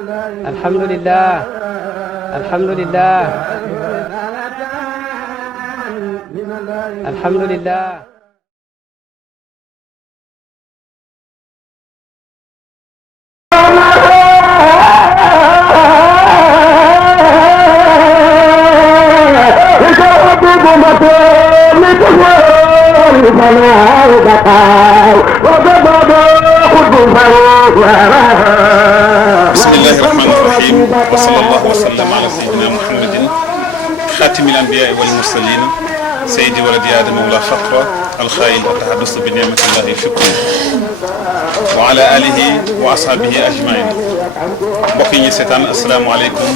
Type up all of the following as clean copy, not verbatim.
alhamdulillah alhamdulillah alhamdulillah bismillahi rahmani rahim wa sallallahu wa sallam ala sayyidina muhammadin xaatimi al-anbiyaa wal mursaliin sayyidi waladi aadama wala faqra alxaayil atahaddasu bi ni'matillahi fikrum wa ala alihi wa ashaabihi ajmain mbokk yi ñu seetaan asalaamaaleykum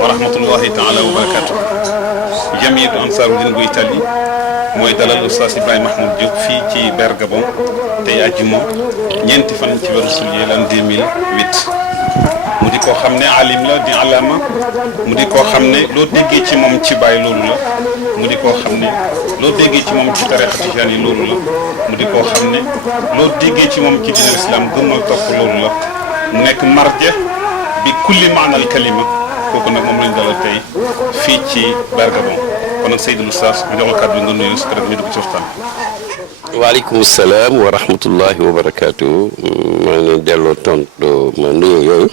wa rahmatullahi taala wa barakaatu. jamiyatu ansaaruddin bu Italie mooy dalal Oustaz Ibrahima Mahmoud Diop fii ci Bergamo tey àjjuma ñeenti fan ci weeru juillet l'an 2008 mu di koo xam ne alim la di alaama mu di koo xam ne loo déggee ci moom ci Baay loolu la mu di koo xam ne loo déggee ci moom ci tariqa tijaan yi loolu la mu di koo xam ne loo déggee ci moom ci diine islam gëmmal topp loolu la mu nekk marja bi kulli maanal kalima kooku nag moom lañ dalal tey fii ci Bergamo kon nag Seydou Oustaz ñu jox la kàddu nga nuyu su ko defee ñu dugg ci waxtaan bi. waaleykum salaam wa rahmatullahi wa barakaatu. maa ngi leen delloo tontu ma nuyoo yooyu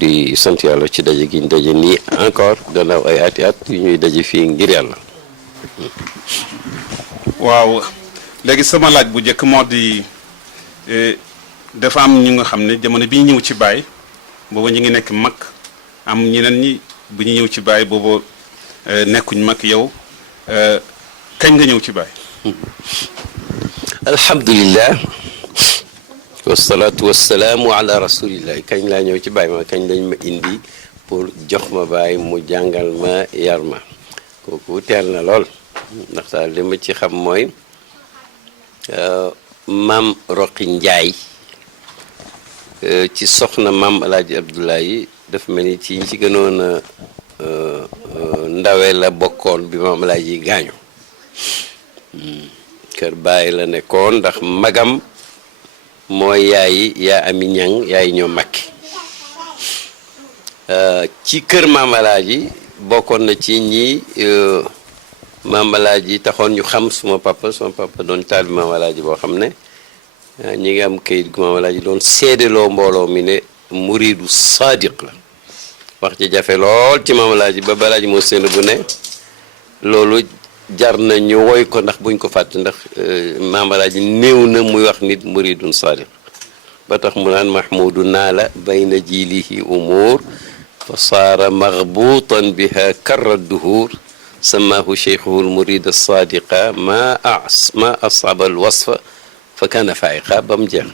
di sant yàlla ci daje gi ñu daje nii encore gannaaw ay ati at yu ñuy daje fii ngir yàlla. waaw léegi sama laaj bu njëkk moo di dafa am ñu nga xam ne jamono bi ñu ñëw ci Baay booba ñu ngi nekk mag am ñeneen ñi bu ñu ñëw ci Baay booba nekkuñ mag yow kañ nga ñëw ci Baay. alhamdulillah wasalaatu wasalaamu ala rasulillah kañ laa ñëw ci Baay ma kañ lañ ma indi pour jox ma Baay mu jàngal ma yar ma kooku teel na lool ndax daal li ma ci xam mooy maam Roqi Njaay ci soxna maam Alaaji Abdoulaye dafa mel ni ci ñi ci gënoon a ndawe la bokkoon bi maam Alaaji gaañu kër Baay la nekkoon ndax magam mooy yaa ami ñang yaay ñoo makki ci kër maam Alaaji bokkoon na ci ñi maam Alaaji taxoon ñu xam suma papa doon taalibe maam Alaaji boo xam ne ñi ngi am kayit gu maam Alaaji doon seedeloo mbooloo mi ne muridu sadiq la wax ci jafe lool ci maam Alaaji ba Alaaji moo seen bu ne loolu jar na ñu woy ko ndax buñ ko fàtte ndax maam Alaaji néew na muy wax nit muridun sadiq ba tax mu naan mahmudu naala bayna jilihi umur fa saara maghbutan biha karra duhur samaahu cheikhuhu lmurida sadiqa ma asaba alwasfa fa kana faiqa ba mu jeex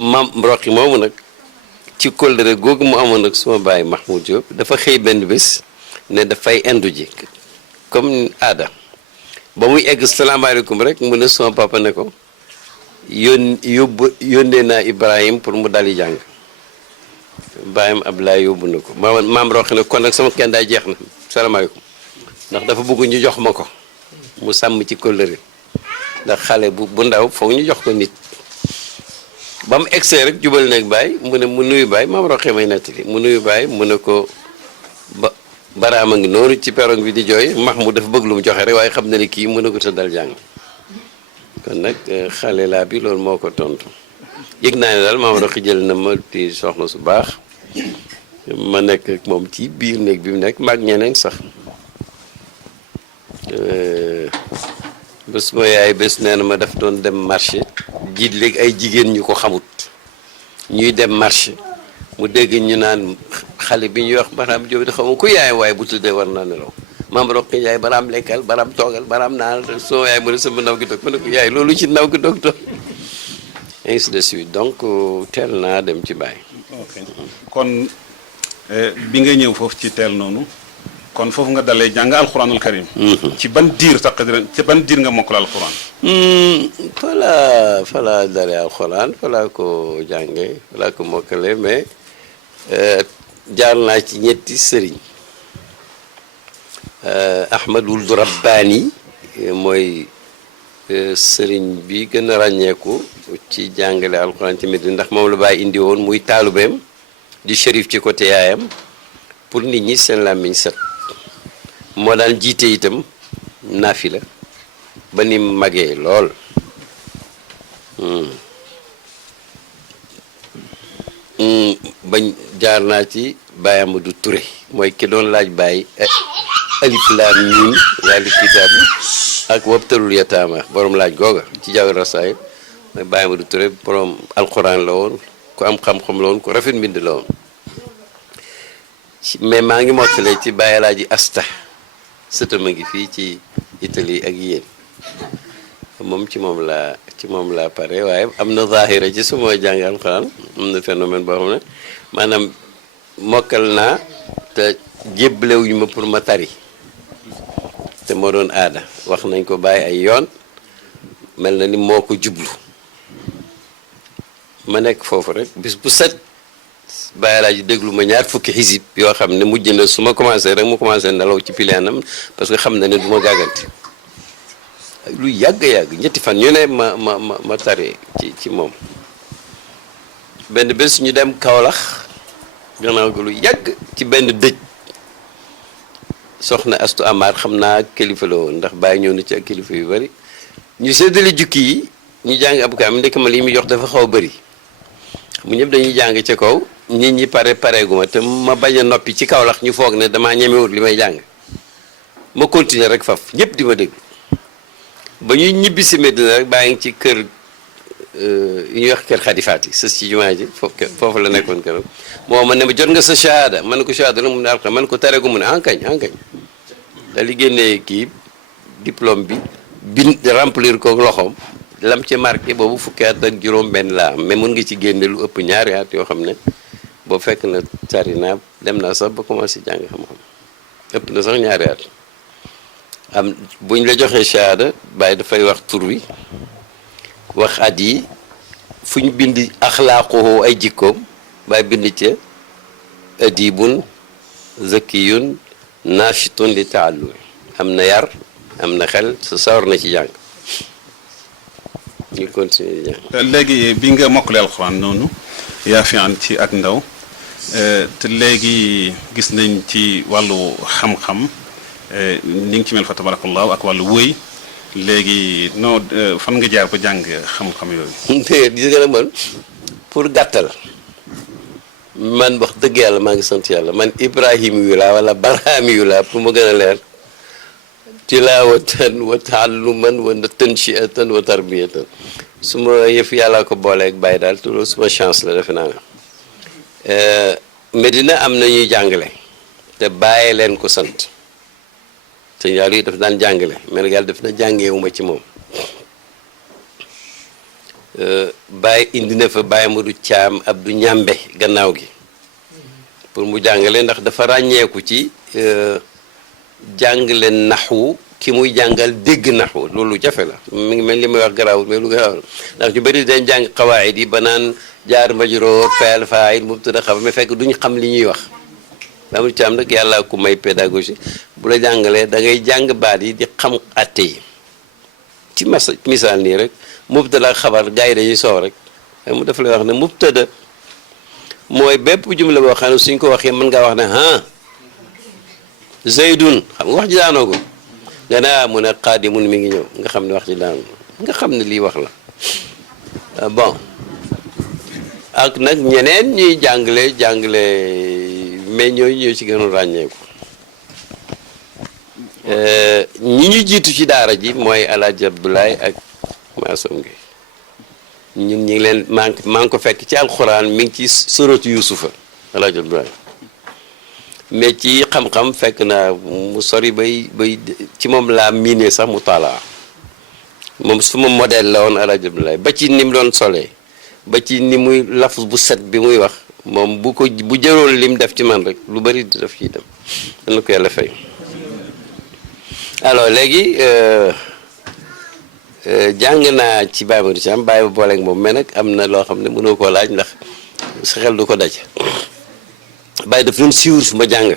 maam Roqi moomu nag ci kóllëre googu mu amoon nag suma baay Mahmoud Diop dafa xëy benn bés ne dafay indu ji comme aada ba muy egg salaamaaleykum rek mu ne suma papa ne ko yónnee naa Ibrahim pour mu dali jàng baayam Ablaye yóbbu na ko maam Roqi ne kon nag sama kenn daay jeex na salaamaaleykum ndax dafa bëgg ñu jox ma ko mu sàmm ci kóllëre ndax xale bu ndaw foog ñu jox ko nit ba mu egsee rek jubal nekk Baay mu ne mu nuyu Baay maam Roqi may nettali mu nuyu Baay mu ne ko baraama ngi noonu ci perong bi di jooy Mahmoud dafa bëgg lu mu joxe rek waaye xam na ne kii mën na ko tëddal jàng kon nag xale laa bi loolu moo ko tontu yëg naa ne daal maam Roqi jël na ma di soxna su baax ma nekk ak moom ci biir néeg bi mu nekk maag ñeneen sax bés ma yaay bés nee na ma daf doon dem marché jiit léegi ay jigéen ñu ko xamut ñuy dem marché mu dégg ñu naan xale bi ñuy wax Baraam Jóob di xaw ma ku yaay waaye bu tuddee war naa nelaw maam Roqi Njaay Baraam lekkal Baraam toogal Baraam naan soo yaay mu ne sama ndaw gi toog ma ne ko yaay loolu ci ndaw gi toog toog ainsi de suite donc teel naa dem ci Baay. ok kon bi nga ñëw foofu ci teel noonu kon foofu nga dalee jàng alxuraanul karim. ci ban diir taqdiran ci ban diir nga mokkal alxuraan. fala dalee alxuraan fala ko jànge fala ko mokkale mais jaar naa ci ñetti sëriñ Ahmad Wuld Rabbaani mooy sëriñ bi gën a ràññeeku ci jàngale alxuraan ci Medina ndax moom la Baay indi woon muy taalubeem di shérif ci côté yaayam pour nit ñi seen làmmiñ set moo daan jiite itam naafila ba ni magee lool bañ jaar naa ci Baye Amadou Touré mooy ki doon laaj Baye alif laam miim yàlla kitaab ak wabtalul yataama borom laaj googa ci jaww rasaay mooy Baye Amadou Touré borom alxuraan la woon ku am xam-xam la woon ku rafet mbind la woon mais maa ngi mottalee ci Baye Alaaji Asta sëtam a ngi fii ci Italie ak yéen moom ci moom laa pare waaye am na zaahira ci su ma jàng alxuraan am na phénomène boo xam ne maanaam mokkal naa te jébbalewuñu ma pour ma tari te moo doon aada wax nañ ko bàyyi ay yoon mel na ni moo ko jublu ma nekk foofu rek bis bu set bàyyi laa ji déglu ma ñaar fukki xisib yoo xam ne mujj na su ma commencé rek mu commencé nelaw ci pilianam parce que xam na ne du ma gàgganti lu yàgg-yàgg ñetti fan ñu ne ma tari ci moom benn bés ñu dem Kaolack gannaaw ko lu yàgg ci benn dëj soxna Astu Amar xam naa kilifa la woon ndax bàyyi ñëw na ci ak kilifa yu bari ñu séddale jukki yi ñu jàng ab kaam ndekk ma li muy jox dafa xaw a bari mu ñëpp dañuy jàng ca kaw nit ñi pareeguma te ma bañ a noppi ci Kaolack ñu foog ne damaa ñemewut li may jàng ma continuer rek faf ñëpp di ma dégg ba ñuy ñibbi si Medina rek bàyyi ngi ci kër yu ñuy wax kër Xadifaati sës ci jumaa ji foofu la nekkoon këram moo ma ne ma jot nga sa shahada man ko shahada la mu ne alxam man ko taregu mu ne ankañ daal di génnee kii diplôme bi bin remplir ko loxoom lam ci marqué boobu fukki at ak juróom benn laa am mais mun nga ci génne lu ëpp ñaari at yoo xam ne boo fekk na tari naa dem naa sax ba commencé jàng xam-xam ëpp na sax ñaari at am buñ la joxee shahada bàyyi dafay wax tur wi wax at yi fu ñu bind axlaaquhu ay jikkoom bàyyi bind ca adibun zakiyun nashitun li taallumi am na yar am na xel sa sawar na ci jàng ñu continuer di jàng léegi bi nga mokkale alxuraan noonu yaa fi an ci ak ndaw te léegi gis nañ ci wàllu xam-xam ni nga ci mel fa tabarakallahu ak wàllu wëy léegi noo fan nga jaar ba jàng xam-xam yooyu. gis nga nag man pour gàttal man wax dëgg yàlla maa ngi sant yàlla man Ibrahima yu laa wala Barhami yu laa pour ma gën a leer tilaawatan wa taalluman wa tanshiatan wa tarbiyatan su ma yëf yàllaa ko booleeg bàyyi daal te loolu suma chance la defe naa Medina am na ñuy jàngale te bàyyee leen ko sant. te yàlla yi daf daan jàngale mais nag yàlla daf na jàngeewuma ci moom Baye indi na fa Baye Modou Thiam Abdou Ñambe gannaaw gi pour mu jàngale ndax dafa ràññeeku ci jàngale naxwu ki muy jàngal dégg naxwu loolu jafe la mi ngi mel li may wax garaawul mais lu garaawul ndax ñu bëri dañ jàng xawaayid yi ba naan jaar majroor feel faayil mubtada xabar mais fekk duñu xam li ñuy wax Baye Modou Thiam nag yàlla ku may pédagogie bu la jàngalee da ngay jàng baat yi di xam atte yi ci misaal nii rek mubtada xabar gars yi dañuy soow rek mu daf lay wax ne mubtada mooy bépp jumla boo xam ne suñ ko waxee mën ngaa wax ne zaydun xam nga wax ji daanoo ko nga ne mu ne qaadimun mi ngi ñëw nga xam ne wax ji daanoo nga xam ne lii wax la bon ak nag ñeneen ñuy jàngale mais ñooñu ñoo ci gën a ràññeeku ñi ñu jiitu ci daara ji mooy Alaaji Abdoulaye ak Maasam gi ñun ñi ngi leen maa ngi ko fekk ci alxuraan mi ngi ci suratu Yusufa Alaaji Abdoulaye mais ci xam-xam fekk na mu sori bay ci moom laa miine sax mu taalaa moom suma modèle la woon Alaaji Abdoulaye ba ci ni mu doon solee ba ci ni muy laf bu set bi muy wax moom bu jëroon lim def ci man rek lu bari di def ciy dem na ko yàlla fay alors léegi jàng naa ci Baye Modou Thiam bàyyi ba booleeg moom mais nag am na loo xam ne mënoo koo laaj ndax sa xel du ko daj Baye daf doon suivre fu ma jàng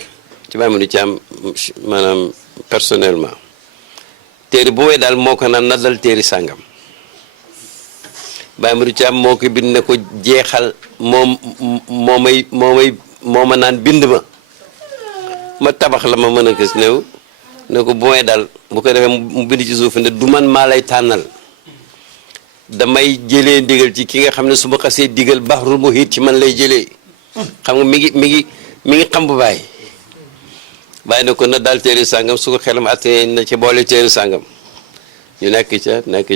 ci Baye Modou Thiam maanaam personnellement téere bu may daal moo ko naan na dal téere sàngam Baye Modou Thiam moo ko bind ne ko jeexal moo ma naan bind ma tabax la ma mën a gis néew ne ko bu may dal bu ko defee mu bind ci suuf ne du man maa lay tànnal damay jëlee ndigal ci ki nga xam ne su ma xasee digal baxrul muhiit ci man lay jëlee xam nga mi ngi xam bu bàyyi ne ko na dal téere sàngam su ko xelam attee na ci boole téere sàngam ñu nekk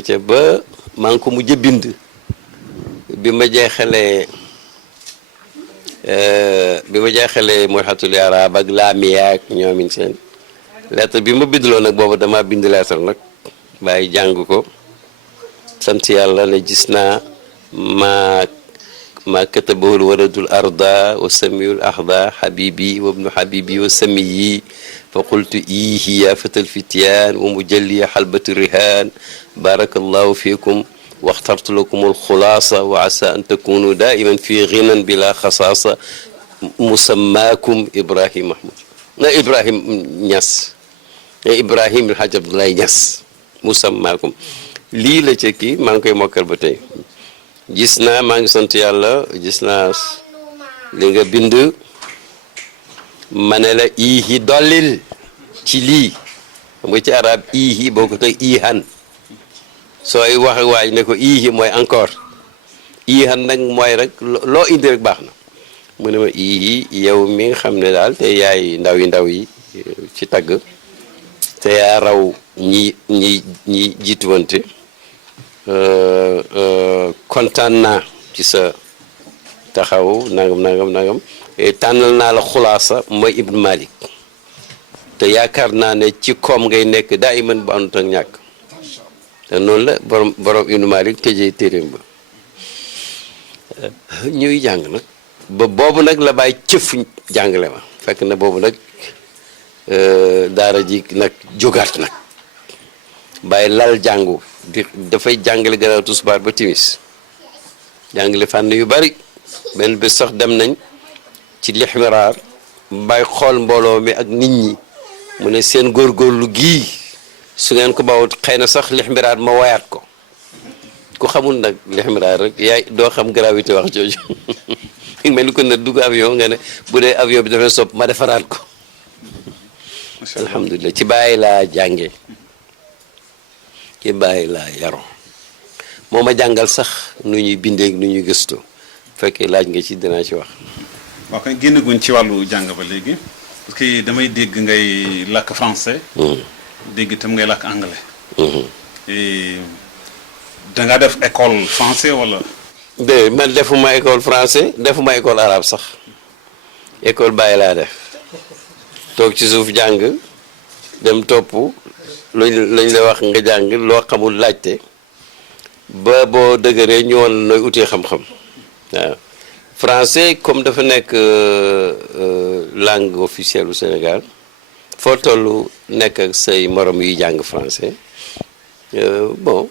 ca ba maa ngi ko mujj a bind bi ma jeexalee Mulhatul I'raab ak laamiya ak ñoomin seen lettre bi ma bindloo nag boobu dama bind lettre nag bàyyi jàng ko sant yàlla ne gis naa ma katabahul waradul arda wa samiul ahda habibi wa ibnu habibi wa samiyi fa qultu ihi ya fatal fityan wa mujalliya halbatu rihan barakallahu fikum واخترت لكم الخلاصة وعسى أن تكونوا دائما في غنى بلا خصاصة مسماكم إبراهيم محمود إبراهيم نياس إبراهيم الحاج عبد الله نياس مسماكم lii la ca kii maa ngi koy mokkal ba tey gis naa maa ngi sant yàlla gis naa li nga bind ma ne la iihi dollil ci lii xam nga ci arab iihi boo ko tey iihan sooy wax ak waaj ne ko iihi mooy encore iihan nag mooy rek loo indi rek baax na mu ne ma iihi yow mi nga xam ne daal te yaay ndaw yi ci tagg te yaa raw ñi jiituwante kontaan naa ci sa taxaw nangam tànnal naa la xulaasa mooy Ibn Malik te yaakaar naa ne ci koom ngay nekk daa iman bu àndut ak ñàkk te noonu la borom Ibn Malik tëjee téeréem ba ñuy jàng nag ba boobu nag la bàyyi cëf jàngale ma fekk na boobu nag daara ji nag jógaat nag bàyyi lal jàngu dafay jàngale gannaaw tisbaar ba timis jàngale fànn yu bari benn bés sax dem nañ ci lixmiraar bàyyi xool mbooloo mi ak nit ñi mu ne seen góorgóorlu gii su ngeen ko bawut xëy na sax lixmiraar ma wayaat ko ku xamul nag lixmiraar rek yaay doo xam gravité wax jooju mel ni ko ne dugg avion nga ne bu dee avion bi dafay sopp ma defaraat ko alhamdulilah ci bàyyi laa jànge ci bàyyi laa yaro moo ma jàngal sax nu ñuy bindee nu ñuy gëstoo fekkee laaj nga ci dinaa ci wax waaw kay génn guñ ci wàllu jàng ba léegi parce que damay dégg ngay làkk français dégg itam ngay làkk anglais dangaa def école français wala de man defuma école français defuma école arabe sax école bàyyi laa def toog ci suuf jàng dem topp lañ la wax nga jàng loo xamul laajte ba boo dëgëree ñu woon nooy utee xam-xam waaw français comme dafa nekk langue officielle u Sénégal foo toll nekk ak say morom yuy jàng français bon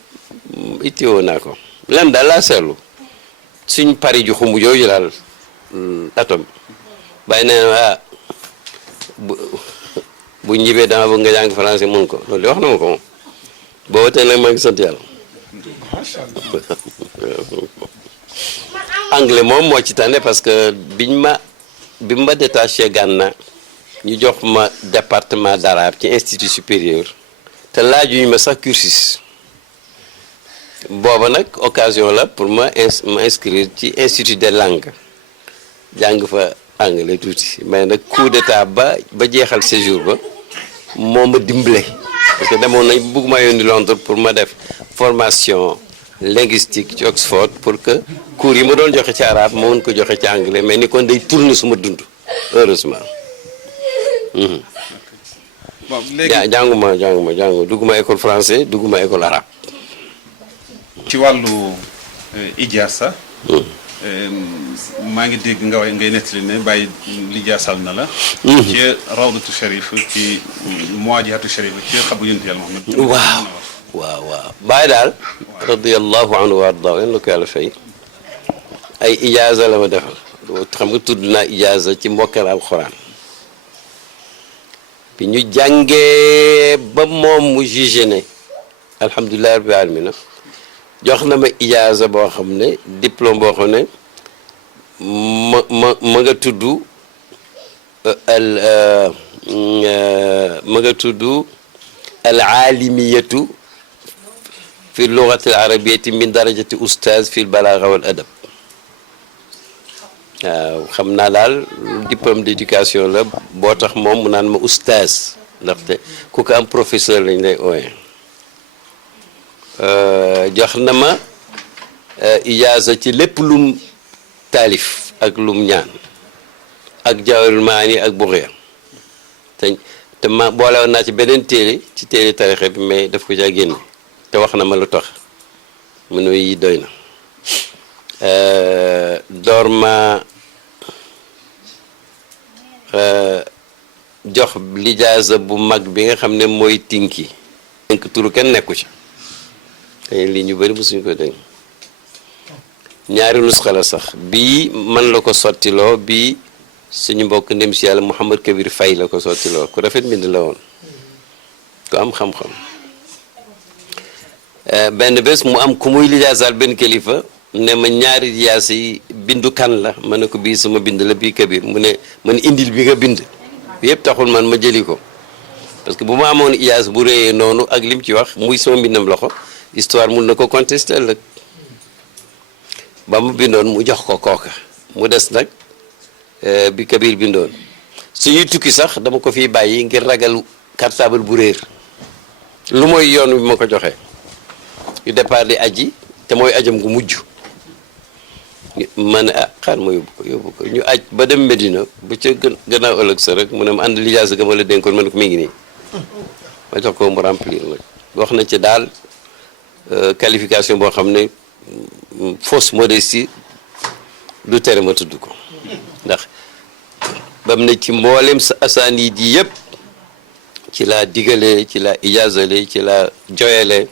ittiwoo naa ko len daal laa seetlu suñ pari ju xumb jooju daal atom bàyyi nee bu ñibbee dama bëgg nga jàng français mun ko loolu wax na ma ko moom boo tey nag maa ngi sant yàlla anglais moom moo ci tane parce que bi ma détaché Gànna ñu jox ma département d'arabe ci institut supérieur te laajuñu ma sax cursus booba nag occasion la pour ma inscrire ci institut des langues jàng fa anglais tuuti mais nag coup d'état ba jeexal séjour ba moo ma dimbale parce que demoon nañ bëgg ma yónni Londres pour ma def formation linguistique ci Oxford pour que cours yi ma doon joxe ci arabe ma mën ko joxe ci anglais mais ni kon day tourner suma dund heureusement. bon léegi jànguma dugguma école français dugguma école arabe. ci wàllu ijaasa maa ngi dégg ngay nettali ne bàyyi lijaasal na la ci rawdatu sharif ci muwajihatu sharif ci xabu yonent yàlla Muhammad waaw bàyyi daal radiyallahu anhu wa arda en la ko yàlla fay ay ijaaza la ma defal xam nga tudd naa ijaaza ci mbokkal alxuraan bi ñu jàngee ba moom mu jugé ne alhamdulillahi rabbil alamin jox na ma ijaaza boo xam ne diplôme boo xam ne ma nga tudd al ma nga tudd al aalimiyatu fi lugati al arabiyati min darajati oustaz fi l balaaga wal adab waaw xam naa daal diplôme d'éducation la boo tax moom mu naan ma oustaz ndaxte ku ko am professeur lañ lay ooye jox na ma ijaaza ci lépp lum taalif ak lum ñaan ak Jawaahirul Maani ak Bughya te ma boole woon naa ci beneen téere ci téere tarixa bi mais daf ko caa génne te wax na ma lu tax mu ne yi doy na door ma jox lijaasa bu mag bi nga xam ne mooy tinki denk turu kenn nekku ci te lii ñu bëri mosuñu ko dégg ñaari nusxa la sax bii man la ko sottiloo bii suñu mbokk ndem si yàlla Mouhamad Kabir Faye la ko sottiloo ku rafet mbind la woon ku am xam-xam benn bés mu am ku muy lijaasaal benn kilifa ne ma ñaari lijaas yi bindu kan la ma ne ko bii sama bind la bii Kabir mu ne man indil bi nga bind yëpp taxul man ma jëli ko parce que bu ma amoon ijaas bu réyee noonu ak lim ci wax muy sama mbindam loxo histoire mun na ko contester ëllëg ba mu bindoon mu jox ko kooka mu des nag bi Kabir bindoon suñuy tukki sax dama ko fiy bàyyi ngir ragal cartable bu réer lu mooy yoon bi ma ko joxee yu départ di aji te mooy ajam gu mujj ma ne xaar ma yóbbu ko ñu aj ba dem Medina bu ca gannaaw ëllëg sa rek mu ne ma ànd lijaasa ga ma la dénkoon ma ne ko mi ngi nii ma jox ko mu remplir nag wax na ci daal qualification boo xam ne fausse modestie du tere ma tudd ko ndax bam ne ci mboolem sa asaaniid yi yëpp ci laa digale ci laa ijaazale ci laa joyale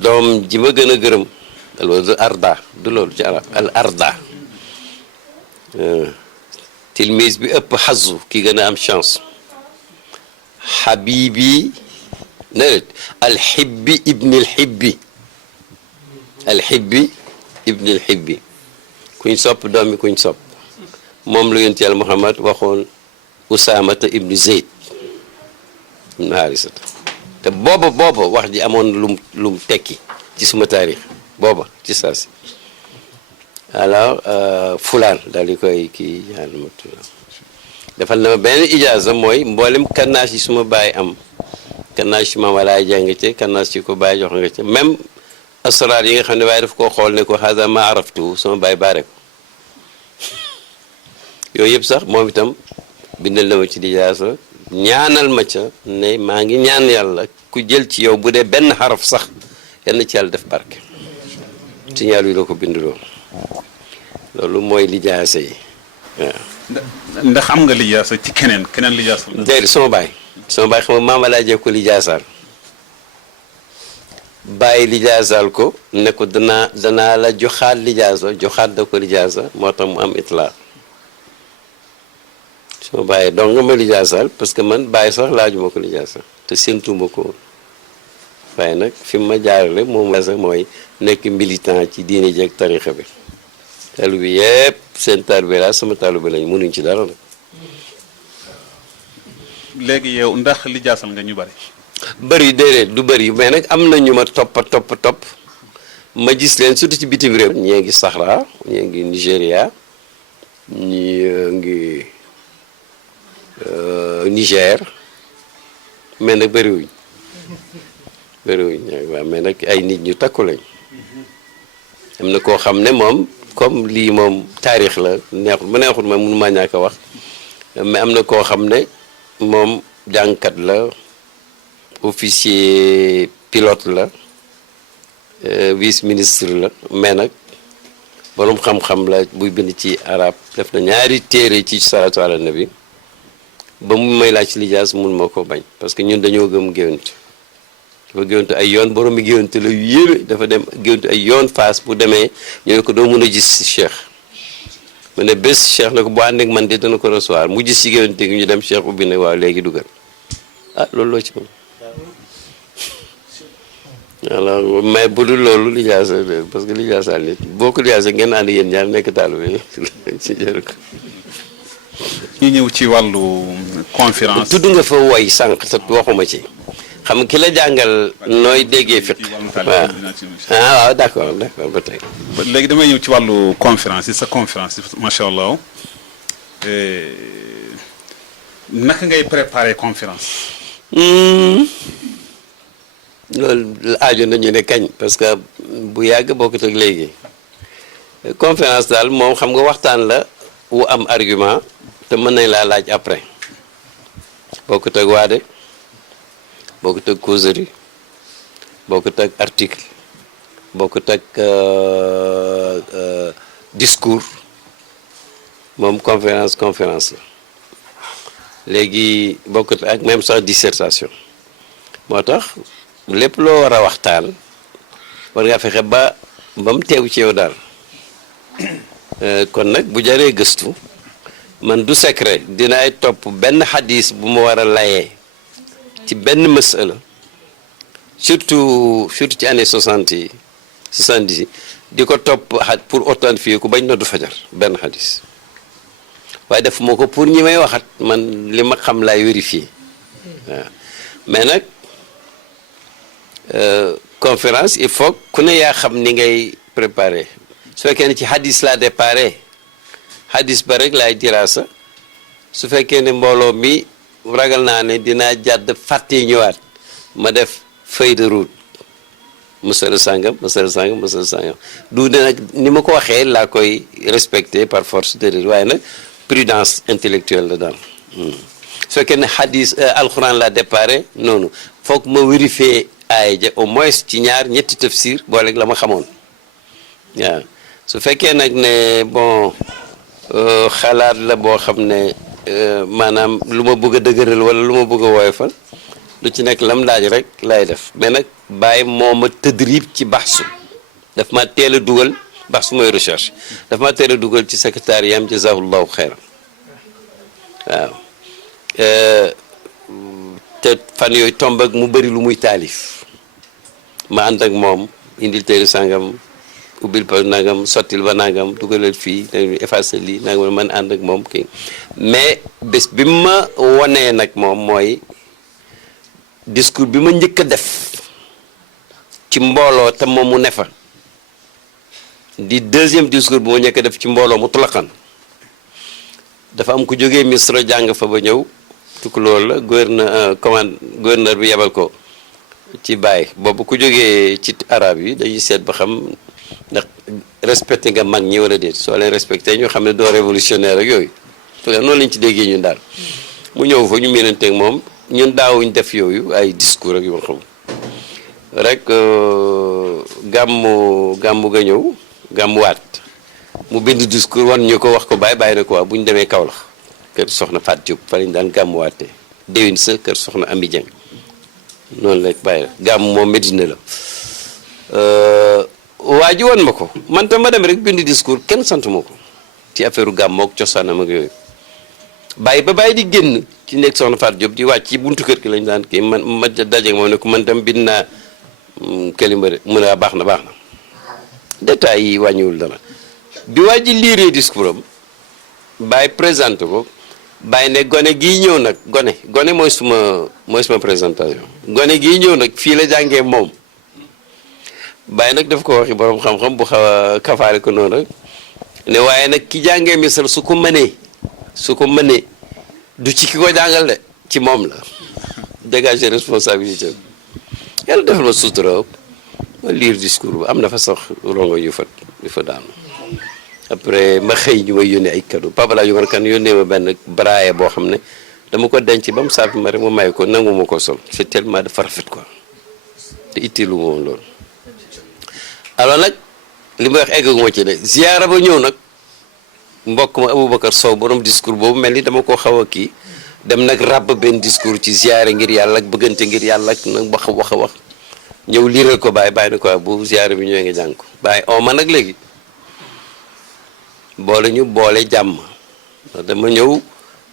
doom ji ma gën a gërëm al arda du loolu ci arab al arda tilmise bi ëpp xazu ki gën a am chance xabibi nawet alxibbi ibni alxibbi alxibbi ibni alxibbi kuñ sopp doomi kuñ sopp moom la yonent Yàlla Muhammad waxoon Usaamata ibni Zeyd ibn Haarisata te booba wax ji amoon lum tekki ci suma taarix booba ci saasi alors fulaan daal di koy kii defal na ma benn ijaaza mooy mboolem kannaas yi suma bàyyi am kannaas ci maam walaay jàng ci kannaas ci ko bàyyi jox nga ci même asraar yi nga xam ne waaye daf koo xool ne ko hada ma araftu sama bàyyi baare ko yooyu yëpp sax moom itam bindal na ma ci ijaaza ñaanal ma ca ne maa ngi ñaan yàlla ku jël ci yow bu dee benn xaraf sax yal na ci yàlla def barke ci ñaar yu la ko binduloo loolu mooy lijaasa yi waaw. ndax am nga lijaasa ci keneen lijaasa la. déedéet sama baay xam nga maam Alaaji ko lijaasaal bàyyi lijaasaal ko ne ko danaa la joxaat lijaasa joxaat da ko lijaasa moo tax mu am itlaa sama bàyyi donc nga ma lijaasaal parce que man bàyyi sax laajuma ko lijaasa te séntuma ko waaye nag fi ma jaarale moom la sax mooy nekk militant ci diine ji ak tarixa bi talu bi yëpp seen talu bi laa sama talu bi lañ mënuñ ci dara nag. léegi yow ndax lijaasal nga ñu bari. bëri déedéet du bëri mais nag am na ñu ma topp ma gis leen surtout ci bitim réew. ñii ngi Sahara ñii ngi Nigéria ñii ngi Niger mais nag bëriwuñ waaw mais nag ay nit ñu takku lañ am na koo xam ne moom comme lii moom taarix la neexul ma mënu maa ñàkk a wax mais am na koo xam ne moom jàngkat la officier pilote la vice ministre la mais nag borom xam-xam la buy bind ci arab def na ñaari téere ci salaatu ala nabi ba mu may laaj ci lijaas mun ma ko bañ parce que ñun dañoo gëm géwante dafa géwante ay yoon borom mi géwante la yu yéeme dafa dem géwante ay yoon Fass bu demee ñu ne ko doo mun a gis si Cheikh mu ne bés Cheikh ne ko boo ànd ak man de dana ko recevoir mu gis ci géwante gi ñu dem Cheikh ubbi ne waaw léegi dugal loolu loo ci moom alors mais bu dul loolu lijaasa parce que lijaasa nit boo ko lijaasa ngeen ànd yéen ñaar nekk taalibe ci jëru ko. ñu ñëw ci wàllu conférence. tudd nga fa woy sànq te waxuma ci xam nga ki la jàngal nooy déggee fiq waaw waaw d'accord ba tey. léegi damay ñëw ci wàllu conférence yi sa conférence yi macha allah naka ngay préparer conférence. loolu aajo nañu ne kañ parce que bu yàgg bokkut ak léegi conférence daal moom xam nga waxtaan la wu am argument te mën nañ laa laaj après bokkut ak waade bokkut ak causerie bokkut ak article bokkut ak discours moom conférence la léegi bokkut ak même sax dissertation moo tax lépp loo war a waxtaan war ngaa fexe ba mu teew ci yow daal kon nag bu jaree gëstu man du secret dinaay topp benn xadis bu ma war a layee ci benn masala surtout ci année 60 yi 70 yi di ko topp pour authentifier ku bañ na du fajar benn xadis waaye def moo ko pour ñi may waxat man li ma xam laay vérifier waaw mais nag conférence il faut ku ne yaa xam ni ngay préparer su fekkee ne ci hadis laa déparé hadis ba rek laay diraasa su fekkee ne mbooloo mi ragal naa ne dinaa jàdd fàtte ñëwaat ma def feuille de route masala sàngam du ne nag ni ma ko waxee laa koy respecter par force déedéet waaye nag prudence intellectuelle la daal su fekkee ne hadis alxuraan laa déparé noonu foog ma vérifier aaya ja au moins ci ñaar ñetti tafsir booleeg la ma xamoon waaw su fekkee nag ne bon xalaat la boo xam ne maanaam lu ma bëgg a dëgëral wala lu ma bëgg a woyofal lu ci nekk lam laaj rek lay def mais nag bàyyi moo ma tëdrib ci baxsu daf ma teel a dugal baxsu mooy recherche daf ma teel a dugal ci secrétariat am jazahullahu xeyran waaw te fan yooyu tomb ak mu bëri lu muy taalif ma ànd ak moom indil téere sangam ubbil pa nangam sottil ba nangam dugalal fii effacé lii nangam man ànd ak moom kii mais bés bi ma wonee nag moom mooy discours bi ma njëkk a def ci mbooloo te moom mu ne fa di deuxième discours bi ma njëkk a def ci mbooloo mu tulaqan dafa am ku jógee Misra jàng fa ba ñëw tukulóor la gouverneur bi yebal ko ci Baye boobu ku jógee ci arab yi dañuy seet ba xam ndax respecté nga mag ñi wala déet soo leen respecté ñu xam ne doo révolutionnaire ak yooyu noonu lañ ci déggee ñun daal mu ñëw fa ñu miinanteeg moom ñun daawuñ def yooyu ay discours ak yu ma xam rek gàmmu ga ñëw gàmmuwaat mu bind discours wan ñu ko wax ko bàyyi na ko waa bu ñu demee Kaolack kër soxna Faat Diop fa lañ daan gàmmuwaatee déwén sa kër soxna Ami Dieng noonu la bàyyi la gàmm moom Medina la waa ji wan ma ko man tam ma dem rek bind discours kenn sant ma ko ci affaire gàmm ak cosaanam ak yooyu bàyyi di génn ci nekk soxna Faat Diop di wàcc ci buntu kër gi lañ daan kii man ma dajeeg moom ne ko man tam bind naa kelima de mu ne baax na détails yi wàññiwul dara bi waa ji liiree discours am bàyyi présenté ko bàyyi ne gone gii ñëw nag gone mooy suma présentation gone gii ñëw nag fii la jàngee moom bàyyi nag daf ko waxi borom xam-xam bu xaw a kafaare ko noonu rek ne waaye nag ki jàngee misal su ko mënee du ci ki ko jàngal de ci moom la dégager responsabilité yàlla defal ma sutura ma lire discours ba am na fa sax rongo yu fa daanu après ma xëy ñu may yónnee ay cadeau Papa laa Umar Kan yónnee ma benn braille boo xam ne dama ko denc ba mu saafi ma rek ma may ko nangu ma ko sol c'est tellement dafa rafet quoi te itteelu ma woon loolu alors nag li may wax eggaguma ci ne ziyaara ba ñëw nag mbokk ma Aboubacar Sow borom discours boobu mel ni dama ko xaw a kii dem nag ràbb benn discours ci ziyaare ngir yàlla ak bëggante ngir yàlla ak nag wax ñëw liiral ko bàyyi na ko bu ziyaare bi ñëwee nga jàng ko bàyyi ma nag léegi boole jàmm dama ñëw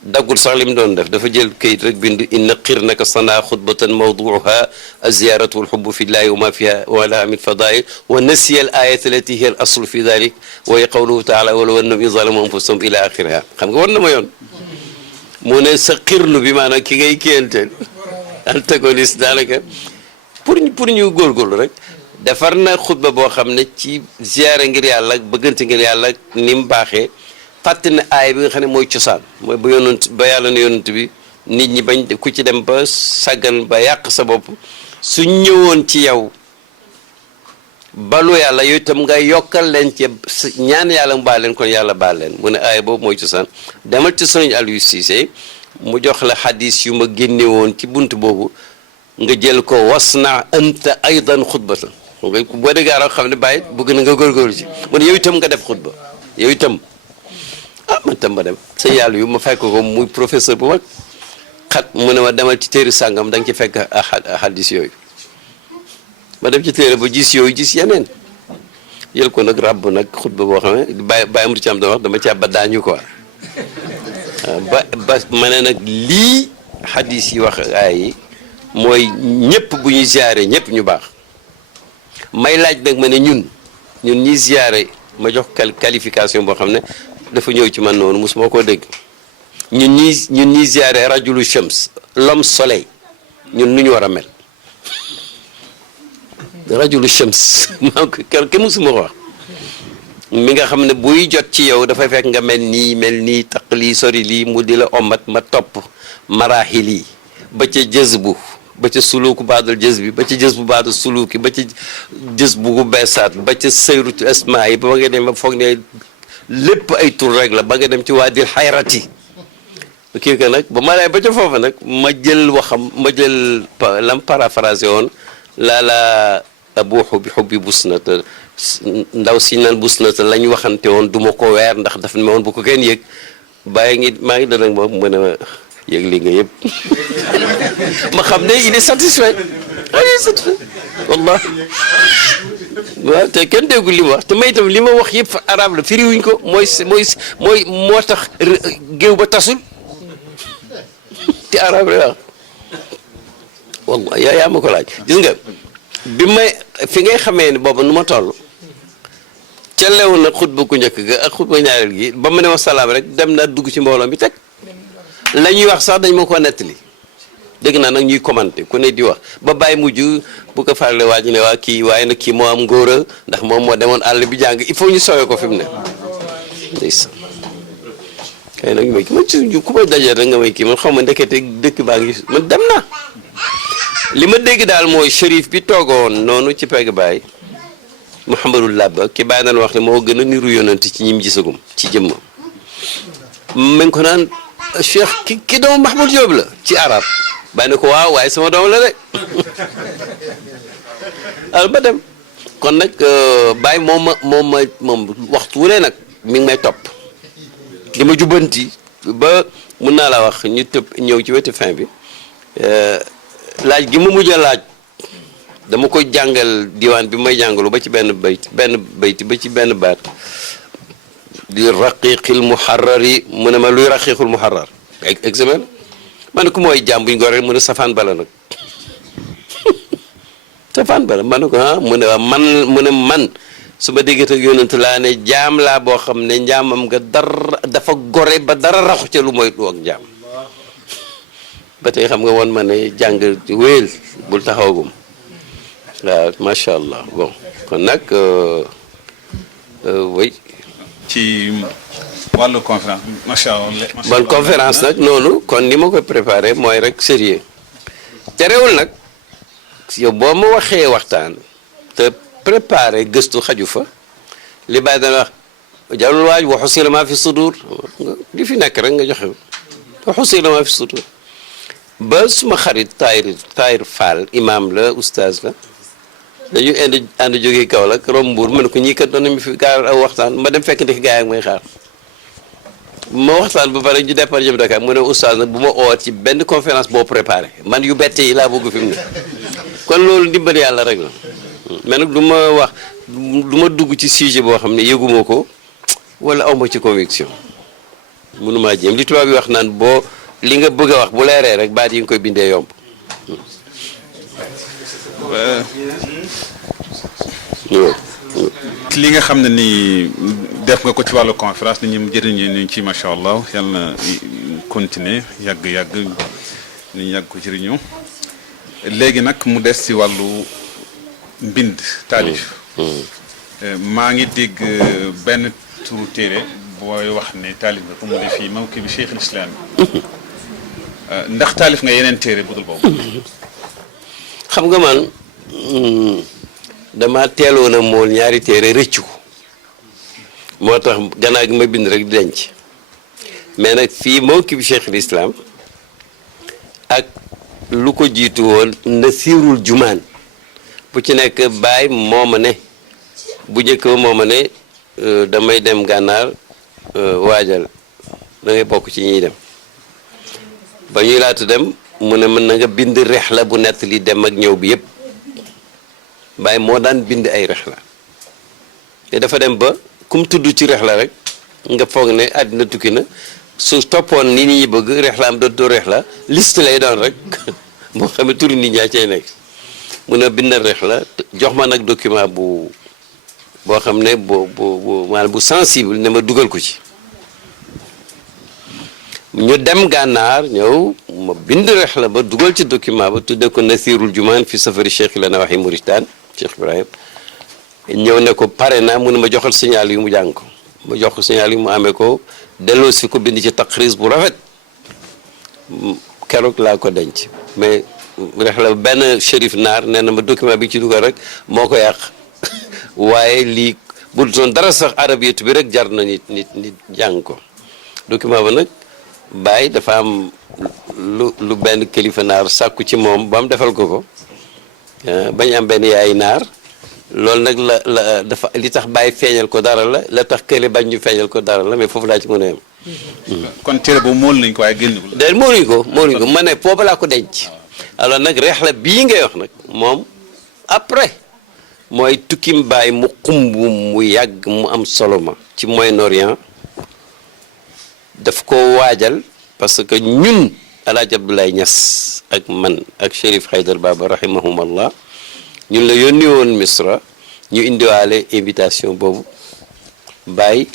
daggul sax li mu doon def dafa jël kayit rek bind inna qirnaka sana xutbatan mawduuha aziyaratu walxubbu fi llahi wa ma fiha wa laha min fadail wa nasiya al ayat allati hiya al aslu fi dalik wa hiya qawluhu taala walaw annahum iz zalamu anfusahum ila axiriha xam nga war na ma yoon mu ne sa xirnu bi maanaam ki ngay kiyanteel antagoniste daanaka pour ñu góorgóorlu rek defar na xutba boo xam ne ci ziyaare ngir yàlla ak bëggante ngir yàlla ak ni mu baaxee fàtte na aay bi nga xam ne mooy cosaan mooy ba yonent ba yàlla ne yonent bi nit ñi bañ ku ci dem ba sàggan ba yàq sa bopp su ñëwoon ci yow balu yàlla yooyu itam nga yokkal leen ci ñaan yàlla mu baal leen kon yàlla baal leen mu ne aay boobu mooy cosaan demal ci sëriñ Aliou Cissé mu jox la xadis yu ma génne woon ci bunt boobu nga jël ko wasna anta aydan xutbatan nga boo déggaaroo xam ne bàyyi bëgg na nga góorgóorlu ci mu ne yow itam nga def xutba yow itam man tam ma dem sëñ yàlla yu ma fekk ko muy professeur bu mag xat mu ne ma demal ci téere sàngam da nga ci fekk xadis yooyu ma dem ci téere ba gis yooyu gis yeneen jël ko nag ràbb nag xutba boo xam ne bàyyi mu ci am dama wax dama ci ba daañu quoi ba ma ne nag lii xadis yi wax ay yi mooy ñëpp bu ñuy ziare ñëpp ñu baax may laaj nag ma ne ñun ñuy ziare ma jox qualification boo xam ne dafa ñëw ci man noonu mosuma koo dégg ñun ñuy ziare rajulu shams l'homme soleil ñun nu ñu war a mel rajulu shams maa ko kenn mosuma ko wax mi nga xam ne buy jot ci yow dafay fekk nga mel nii taq lii sori lii mu di la omat ma topp maraaxil yi ba ca jëzbu ba ca suluuku baadal jës bi ba ca jës bu baadal suluuki ba ca jës bu gu beesaat ba ca sayrutu asmaa yi ba nga dem ba foog ne lépp ay tur rek la ba nga dem ci waadil xayrati kii que nag ba ma lay ba ca foofu nag ma jël waxam ma jël lam paraphrasé woon laala abu xubbi busnata ndaw si naan busnata lañ waxante woon du ma ko weer ndax daf ne ma woon bu ko kenn yëg maa ngi doon ak moom mu ne ma yëg li nga yëpp ma xam ne il est satisfait wallah waaw te kenn déggul li ma wax te may itam li ma wax yëpp arab la firiwuñ ko mooy moo tax géew ba tasul te arab la wax wallah yaa ma ko laaj gis nga bi may fi ngay xamee ne boobu nu ma toll ca lew na xutba ku njëkk ga ak xutba ñaareel gi ba ma ne ma salaam rek dem naa dugg ci mbooloo mi teg la ñuy wax sax dañ ma ko nettali dégg naa nag ñuy commenté ku ne di wax ba bàyyi mujj bu ko farle waa ñu ne waa kii waaye nag kii moo am ngóora ndax moom moo demoon àll bi jàng il faut ñu sowee ko fi mu ne ndeysaan kay nag may ki man ci ku may dajee rek nga may kii man xaw ma ndekete dëkk baa ngi man dem na li ma dégg daal mooy shérif bi toogoon noonu ci pegg baay Mouhamadou Labba ki bàyyi naan wax ne moo gën a niru yonent ci ñim gisagum ci jëmm ma ngi ko naan cheikh ki doomu Mahmoud Diop la ci arab bàyyi ne ko waaw waaye sama doom la de al ba dem kon nag bàyyi moom waxtu wu ne nag mi ngi may topp di ma jubbanti ba mun naa la wax ñu tëb ñëw ci wetu fin bi laaj gi ma mujj a laaj dama ko jàngal diwaan bi may jàngalu ba ci benn bayti ba ci benn baat di raqiqil muharrari mu ne ma luy raqiqul muharrar examen ma ne ko mooy jaam buñ goreel mu ne safaan bala nag safaan bala ma ne ko mu ne man su ma déggee ak yonent laa ne jaam laa boo xam ne njaamam nga dara dafa gore ba dara raxu ca lu mooy du ak njaam ba tey xam nga woon ma ne jàng wéel bul taxawagum waaw macha allah bon kon nag oui. ci wàllu conférence macha allah. bon conférence nag noonu kon ni ma koy préparé mooy rek sérieux te réewul nag yow boo ma waxee waxtaan te préparé gëstu xaju fa li bàyyi dana wax jarul waaj waxu si la maa fi sudur li fi nekk rek nga joxe waxu si la maa fi sudur ba suma xarit Tahir Fall imam la oustaz la dañu ànd jógee Kaolack romb Mbuur ma ne ko ñii kat doon nañu fi gaar aw waxtaan ma dem fekk ndek gaa yi may xaar ma waxtaan ba pare ñu départ jëm Dakar mu ne oustaz nag bu ma oot ci benn conférence boo préparé man yu bette yi laa bëgg fi mu ne kon loolu ndimbal yàlla rek la mais nag du ma dugg ci sujet boo xam ne yëguma ko wala awma ci conviction mënumaa jéem li tubaab yi wax naan boo li nga bëgg a wax bu leeree rek baat yi nga koy bindee yomb. li nga xam ne nii def nga ko ci wàllu conférence ni ñu jëriñu ñu ci macha allah yal na continuer yàgg ni ñu yàgg ko jëriñu léegi nag mu des ci wàllu mbind taalif maa ngi dégg benn turu téere booy wax ne taalif nga ko mu def fii mawkibi Cheikh al Islam ndax taalif nga yeneen téere budul boobu. xam nga man dama teeloon a mool ñaari téere rëccu ko moo tax gannaaw gi ma bind rek di denc mais nag fii mawkibi Cheikh al Islam ak lu ko jiitu woon Nasirul Jumaan bu ci nekk baay moo ma ne bu njëkk ba moo ma ne damay dem gànnaar waajal da ngay bokk ci ñuy dem ba ñuy laata dem mu ne mën na nga bind rexla bu nett li dem ak ñëw bi yépp baay moo daan bind ay rexla te dafa dem ba kum tudd ci rexla rek nga foog ne àddina tukki na su toppoon ni nit ñi bëgg rexla am dootoo rexla liste lay doon rek moo xam ne turi nit ñaa cay nekk mun a bindal rexla jox ma nag document boo xam ne maanaam bu sensible ne ma dugal ko ci ñu dem gànnaar ñëw ma bind rexla ba dugal ci document ba tudde ko Nasirul Jumaan fi safari Cheikh la na waxi Mauritanie Cheikh Ibrahim ñëw ne ko pare na mu ne ma joxal signal yu mu jàng ko ma jox ko signal yu mu amee ko delloo si ko bind ci taqris bu rafet keroog laa ko denc mais rexla benn shérif naar nee na ma document bi ci dugal rek moo ko yàq waaye lii bu doon dara sax arabiyatu bi rek jar na nit jàng ko document ba nag Baye dafa am lu benn kilifa naar sàkku ci moom ba mu defal ko bañ am benn yaay naar loolu nag la dafa li tax Baye feeñal ko dara la tax kële bañ ñu feeñal ko dara la mais foofu laa ci mën a yem. kon téere boobu mool nañ ko waaye génn ko. déedéet mooluñ ko ma ne foofu laa ko denc. alors nag rexla bii ngay wax nag moom après mooy tukkim Baye mu xumb mu yàgg mu am solo ma ci Moyen-Orient daf ko waajal parce que ñun El Hadj Abdoulaye Niass ak man ak Chérif Haydar Baba rahimahumallah ñun la yónni woon Misra ñu indiwaale invitation boobu Baye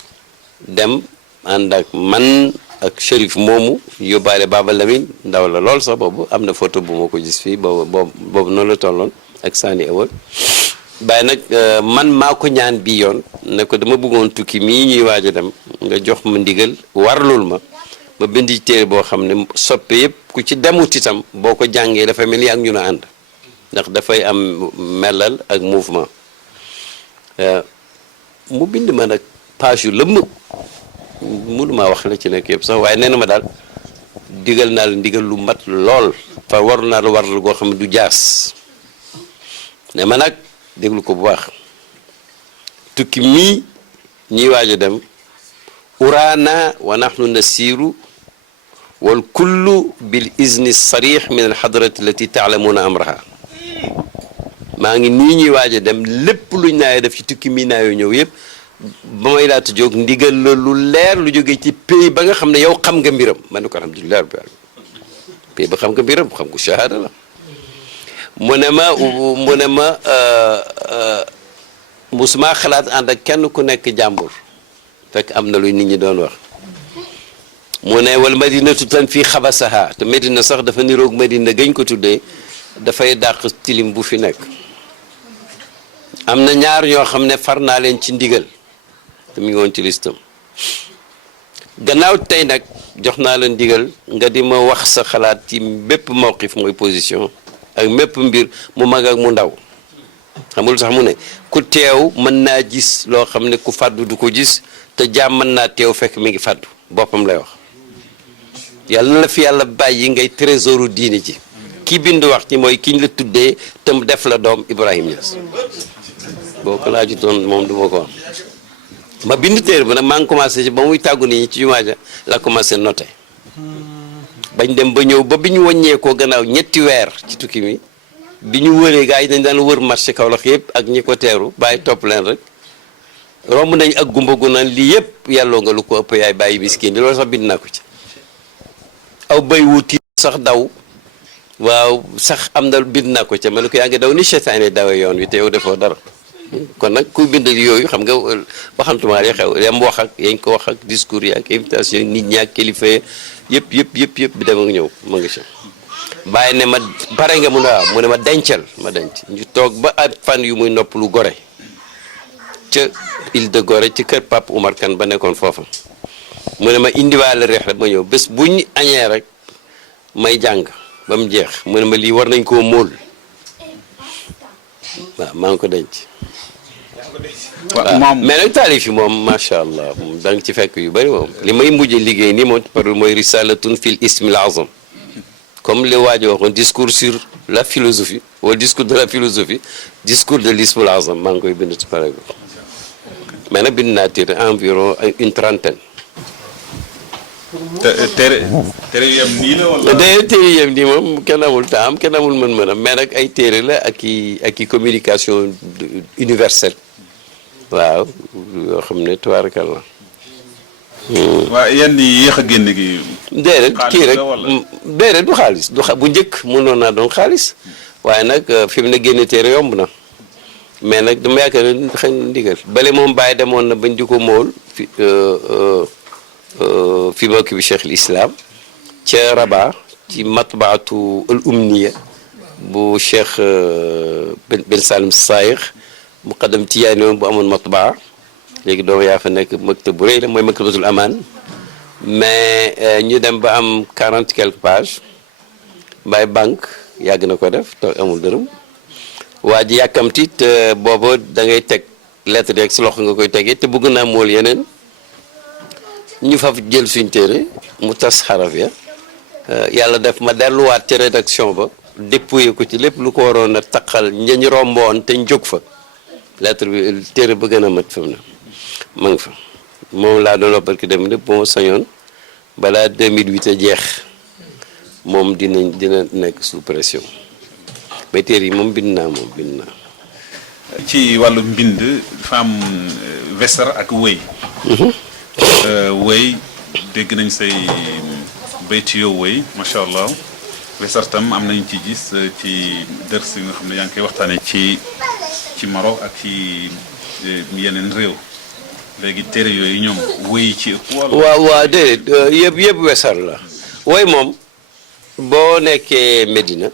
dem ànd ak man ak Chérif moomu yóbbaale Baba Lamine ndaw la lool sax boobu am na photo bu ma ko gis fii boobu noonu la tolloon ak Sani Awal Baye nag man maa ko ñaan bi yoon ne ko dama bëggoon tukki mii ñuy waaj a dem nga jox ma ndigal warlul ma bind ci téere boo xam ne soppe yëpp ku ci demut itam boo ko jàngee dafa mel ni ak ñu na ànd ndax dafay am melal ak mouvement mu bind ma nag page yu lëmm mënumaa wax la ci nekk yëpp sax waaye nee na ma daal digal naa la ndigal lu mat lool fa waru naa la warlu goo xam ne du jaas ne ma nag déglu ko bu baax tukki mii ñuy waaj a dem uraana wa nahnu nasiru wal kullu bil izni sarix min al xadrati allati taalamuuna amraha maa ngi nii ñuy waaj a dem lépp luñ naayoo def ci tukki mii naayoo ñëw yëpp ba may laata jóg ndigal la lu leer lu jógee ci pays ba nga xam ne yow xam nga mbiram ma ne ko alhamdulilah rabbil alamin pays ba xam nga mbiram xam nga shahada la mu ne ma musuma xalaat ànd ak kenn ku nekk jàmbur fekk am na luy nit ñi doon wax mu ne wal madinatu tan fii xabasaha te Medina sax dafa niroog Medina gañ ko tuddee dafay dàq tilim bu fi nekk am na ñaar ñoo xam ne far naa leen ci ndigal te mu ngi woon ci listam gannaaw tey nag jox naa la ndigal nga di ma wax sa xalaat ci bépp mawqif mooy position ak mépp mbir mu mag ak mu ndaw xamul sax mu ne ku teew mën naa gis loo xam ne ku fàddu du ko gis te jaam mën naa teew fekk mi ngi fàddu boppam lay wax yàlla na la fi yàlla bàyyi ngay trésoru diine ji ki bind wax ci mooy kiñ la tuddee te mu def la doom Ibrahim Niass boo ko laaju doon moom du ma ko am ma bind téere bi nag maa ngi commencé ci ba muy tàggu nit ñi ci jumaa ja la commencé noté bañ dem ba ñëw ba bi ñu wàññeekoo gannaaw ñetti weer ci tukki mi bi ñu wëree gars yi dañ daan wër marché Kaolack yëpp ak ñi ko teeru bàyyi topp leen rek romb nañ ak gumba gu naan lii yëpp yàlloo nga lu ko ëpp yaay bàyyi miskin loolu sax bind naa ko ci aw bay wuti sax daw waaw sax am na bind naa ko ca ma ne ko yaa ngi daw ni seytaane dawe yoon wi te yow defoo dara kon nag kuy bind yooyu xam nga waxantumaa yi xew yam wax ak yañ ko wax ak discours yi ak invitation nit ñi ak kilifa yëpp bi dem ak ñëw ma ngi si bàyyi ne ma bare nga mun a mu ne ma dencal ma denc ñu toog ba at fan yu muy nopp lu gore ca île de Gorée ci kër Pape Oumar Kane ba nekkoon foofa mu ne ma indiwaale reex rek ma ñëw bés buñ añee rek may jàng ba mu jeex mu ne ma lii war nañ koo móol waaw maa ngi ko denc waaw mais nag taalif yi moom macha allah moom da nga ci fekk yu bëri moom li may mujj liggéey nii moom par mooy risalatun fil ismil azam comme li waa ji waxoon discours sur la philosophie wala discours de la philosophie discours de l'ismil azam maa ngi koy bind ci pare mais nag bind naa téere environ une trentaine. téere yu yem nii la wala. téere yu yem nii moom kenn amul temps kenn amul mën-mënam mais nag ay téere la ak i communication universelle waaw yoo xam ne tubaarkalla. waaw yenn yi yéex a génn gi. déedéet kii rek déedéet du xaalis bu njëkk mënoon naa doon xaalis waaye nag fi mu ne génne téere yomb na mais nag dama yaakaar ne xëy na ndigal bale moom bàyyi demoon na bañ di ko mool fi mbokk bi Cheikh al Islam ca Rabat ci matbaatu al umniya bu Cheikh Ben Salim Saïx muqaddam Tijaani woon bu amoon matbaa léegi doomu yaa fa nekk maktab bu rëy la mooy maktabatul amaan mais ñu dem ba am 40 quelques pages Baye banque yàgg na ko def te amul dërëm waa ji yàkkamti te booba da ngay teg lettre rek si loxo nga koy tegee te bëgg naa mool yeneen ñu fa jël suñ téere mu tas xaraf ya yàlla def ma delluwaat ci rédaction ba dépouillé ko ci lépp lu ko waroon a taqal ñañ romboon te ñu jóg fa lettre bi téere ba gën a mat fi mu ne ma ngi fa moom laa doon wax dem lépp bu ma sañoon balaa 2008 a jeex moom dina nekk sous pression mais téere yi moom bind naa. ci wàllu mbind dafa am wesar ak wëy. wëy dégg nañ say bayti yoo wëy macha allah wesar tam am nañ ci gis ci dërs yi nga xam ne yaa ngi koy waxtaanee ci Maroc ak ci yeneen réew léegi téere yooyu ñoom wëy ci ëpp wala. waaw déedéet yëpp wesar la wëy moom boo nekkee Medina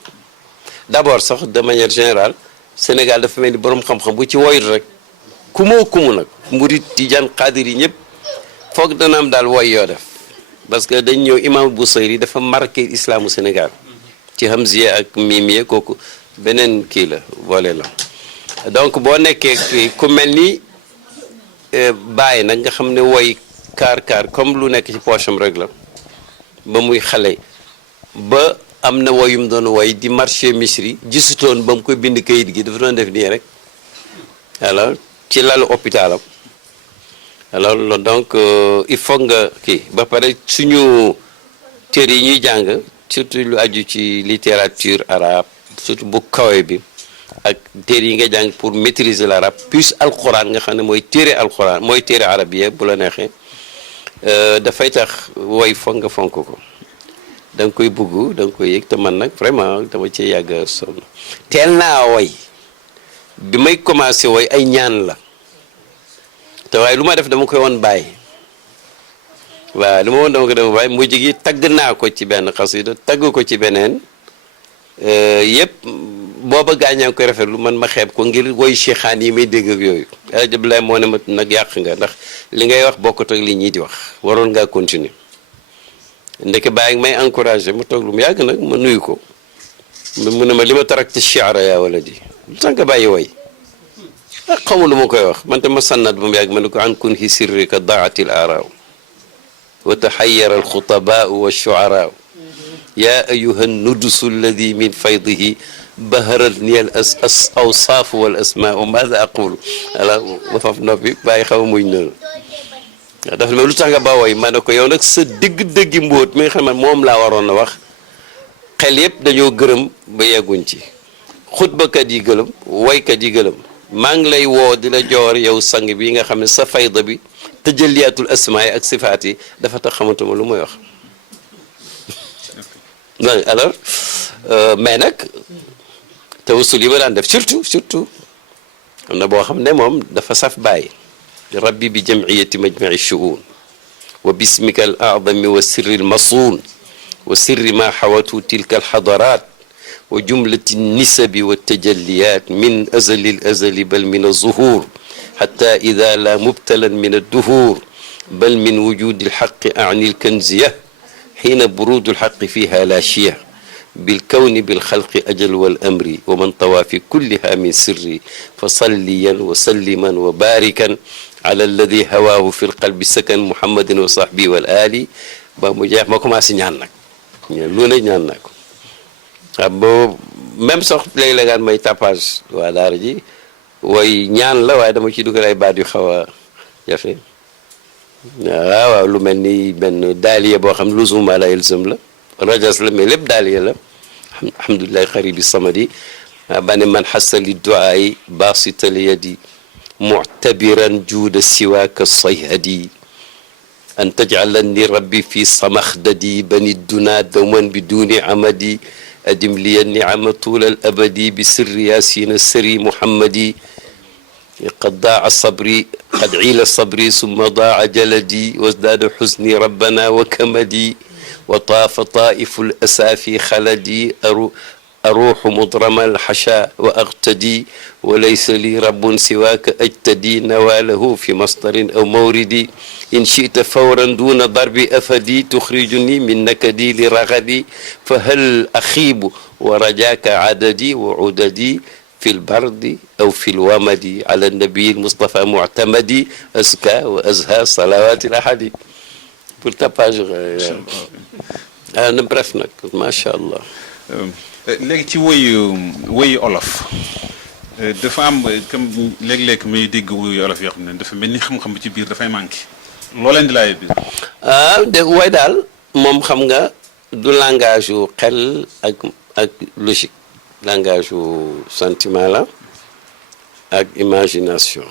d'abord sax de manière générale Sénégal dafa mel ni borom xam-xam bu ci woyut rek kumu nag murit tijaan xaadir yi ñëpp foog dana am daal woy yoo def parce que dañ ñëw imam Busayri dafa marqué islamu Sénégal ci hamziya ak mimiya kooku beneen kii la volet la donc boo nekkee ku mel ni bàyyi nag nga xam ne woy kaar comme lu nekk ci poche am rek la ba muy xale ba am na woyum doon woy di marché misri gisutoon ba mu koy bind kayit gi dafa doon def nii rek alors ci lalu hôpitalam alors donc il faut nga kii ba pare suñu téere yi ñuy jàng surtout lu aju ci littérature arabe surtout bu kawe bi ak téere yi nga jàng pour maîtriser l'arabe plus alquran nga xam ne mooy téere alquran mooy téere arabiya bu la neexee dafay tax woy foog nga fonk ko da nga koy bugg da nga koy yëg te man nag vraiment dama ci yàgg sonn teel naa woy bi may commencé woy ay ñaan la te waaye lu ma def dama koy woon bàyyi waaw lu ma woon dama ko dama bàyyi mujj gi tagg naa ko ci benn xasida tagg ko ci beneen yëpp booba gaañaa ngi koy rafetlu man ma xeeb ko ngir woy cheikhaan yi may dégg ak yooyu alhamdulilah moo ne ma nag yàq nga ndax li ngay wax bokkut ak li ñii di wax waroon ngaa continuer ndeke bàyyi may encouragé ma toog lu mu yàgg nag ma nuyu ko mu ne ma li ma tarakte shi'ra yaa waladi lu tax nga bàyyi woy xamul lu ma koy wax man te ma sannat ba mu yàgg ma ne ko an kun hi sirrika daati l aaraaw wa taxayyara alxutabaau wa shuaraau yaa ayuha nudusu alladi min faydihi baharat ni al awsaafu wal asmaau maada aqulu ala ma faf noppi bàyyi xaw a muñ noonu waaw dafa lu tax nga ba woy ma ne ko yow nag sa dëgg-dëggi mbóot mi nga xam ne moom laa waroon a wax xel yëpp dañoo gërëm ba yegguñ ci xutbakat yi gërëm woykat yi gërëm maa ngi lay woo di la joor yow sang bi nga xam ne sa fayda bi tëjaliyatul asmaa ak sifaat yi dafa tax xamatuma lu may wax alors mais nag tawassul yi ma daan def surtout am na boo xam ne moom dafa saf bàyyi rabbi bi jamiyati majmaci shuun wa bismika al aadami wa sirri al masuun wa sirri ma xawatu tilka al xadaraat wa jumlati nisabi wa tajalliyat min azali al azali bal min alzuhur xata ida la mubtalan min adduhur bal min wujudi alxaqi ani alkanziya xiina burudu alxaqi fiha laashiya bilkawni bilxalqi ajal wal amri wa man tawa fi kulliha min sirri fa salliyan wa salliman wa baarikan ala alladi hawaahu fi lqalbi sakan muhammadin wa sahbi wal ali ba mu jeex ma commencé ñaan nag lu ne ñaan naa ko waaw boo même sax léeg-léegaan may tapage waa daara ji way ñaan la waaye dama ciy dugal ay baat yu xaw a jafe waaw lu mel ni benn daaliya boo xam luzuma la ilzam la rajas la mais lépp daaliya la alhamdulilahi xaribi samadi ba ne man xasa li duaay basital yadi muctabiran juuda siwaaka sayhadi an tajcalanni rabbi fi samaxdadi bani duna dawman bi duni amadi adim liya nicama tuula al abadi bi sirri yaasina sëri muhammadi qad daaca sabri qad ciila sabri summa daaca jaladi wasdaada xusni rabbana wa kamadi wa taafa taifu l asaafi xaladi aruuxu mudrama alxasha wa aqtadi wa laysa li rabbun siwaaka ajtadi nawaalahu fi masdarin aw mawridi in chita fawran duna darbi afadi tuxrijuni min nakadi li ragadi fa hal axiibu wa rajaaka adadi wa udadi fi lbardi aw fi lwamadi ala nabiyi lmustafa muctamadi aska wa azha salawati lahadi pour tapage bref nag macha allah. léegi ci woyu olof dafa am comme léeg-léeg muy dégg woyu olof yoo xam ne dafa mel ni xam-xam bi ci biir dafay manqué loo leen di laay biir. dégg way daal moom xam nga du langage yu xel ak logique langage yu sentiment la ak imagination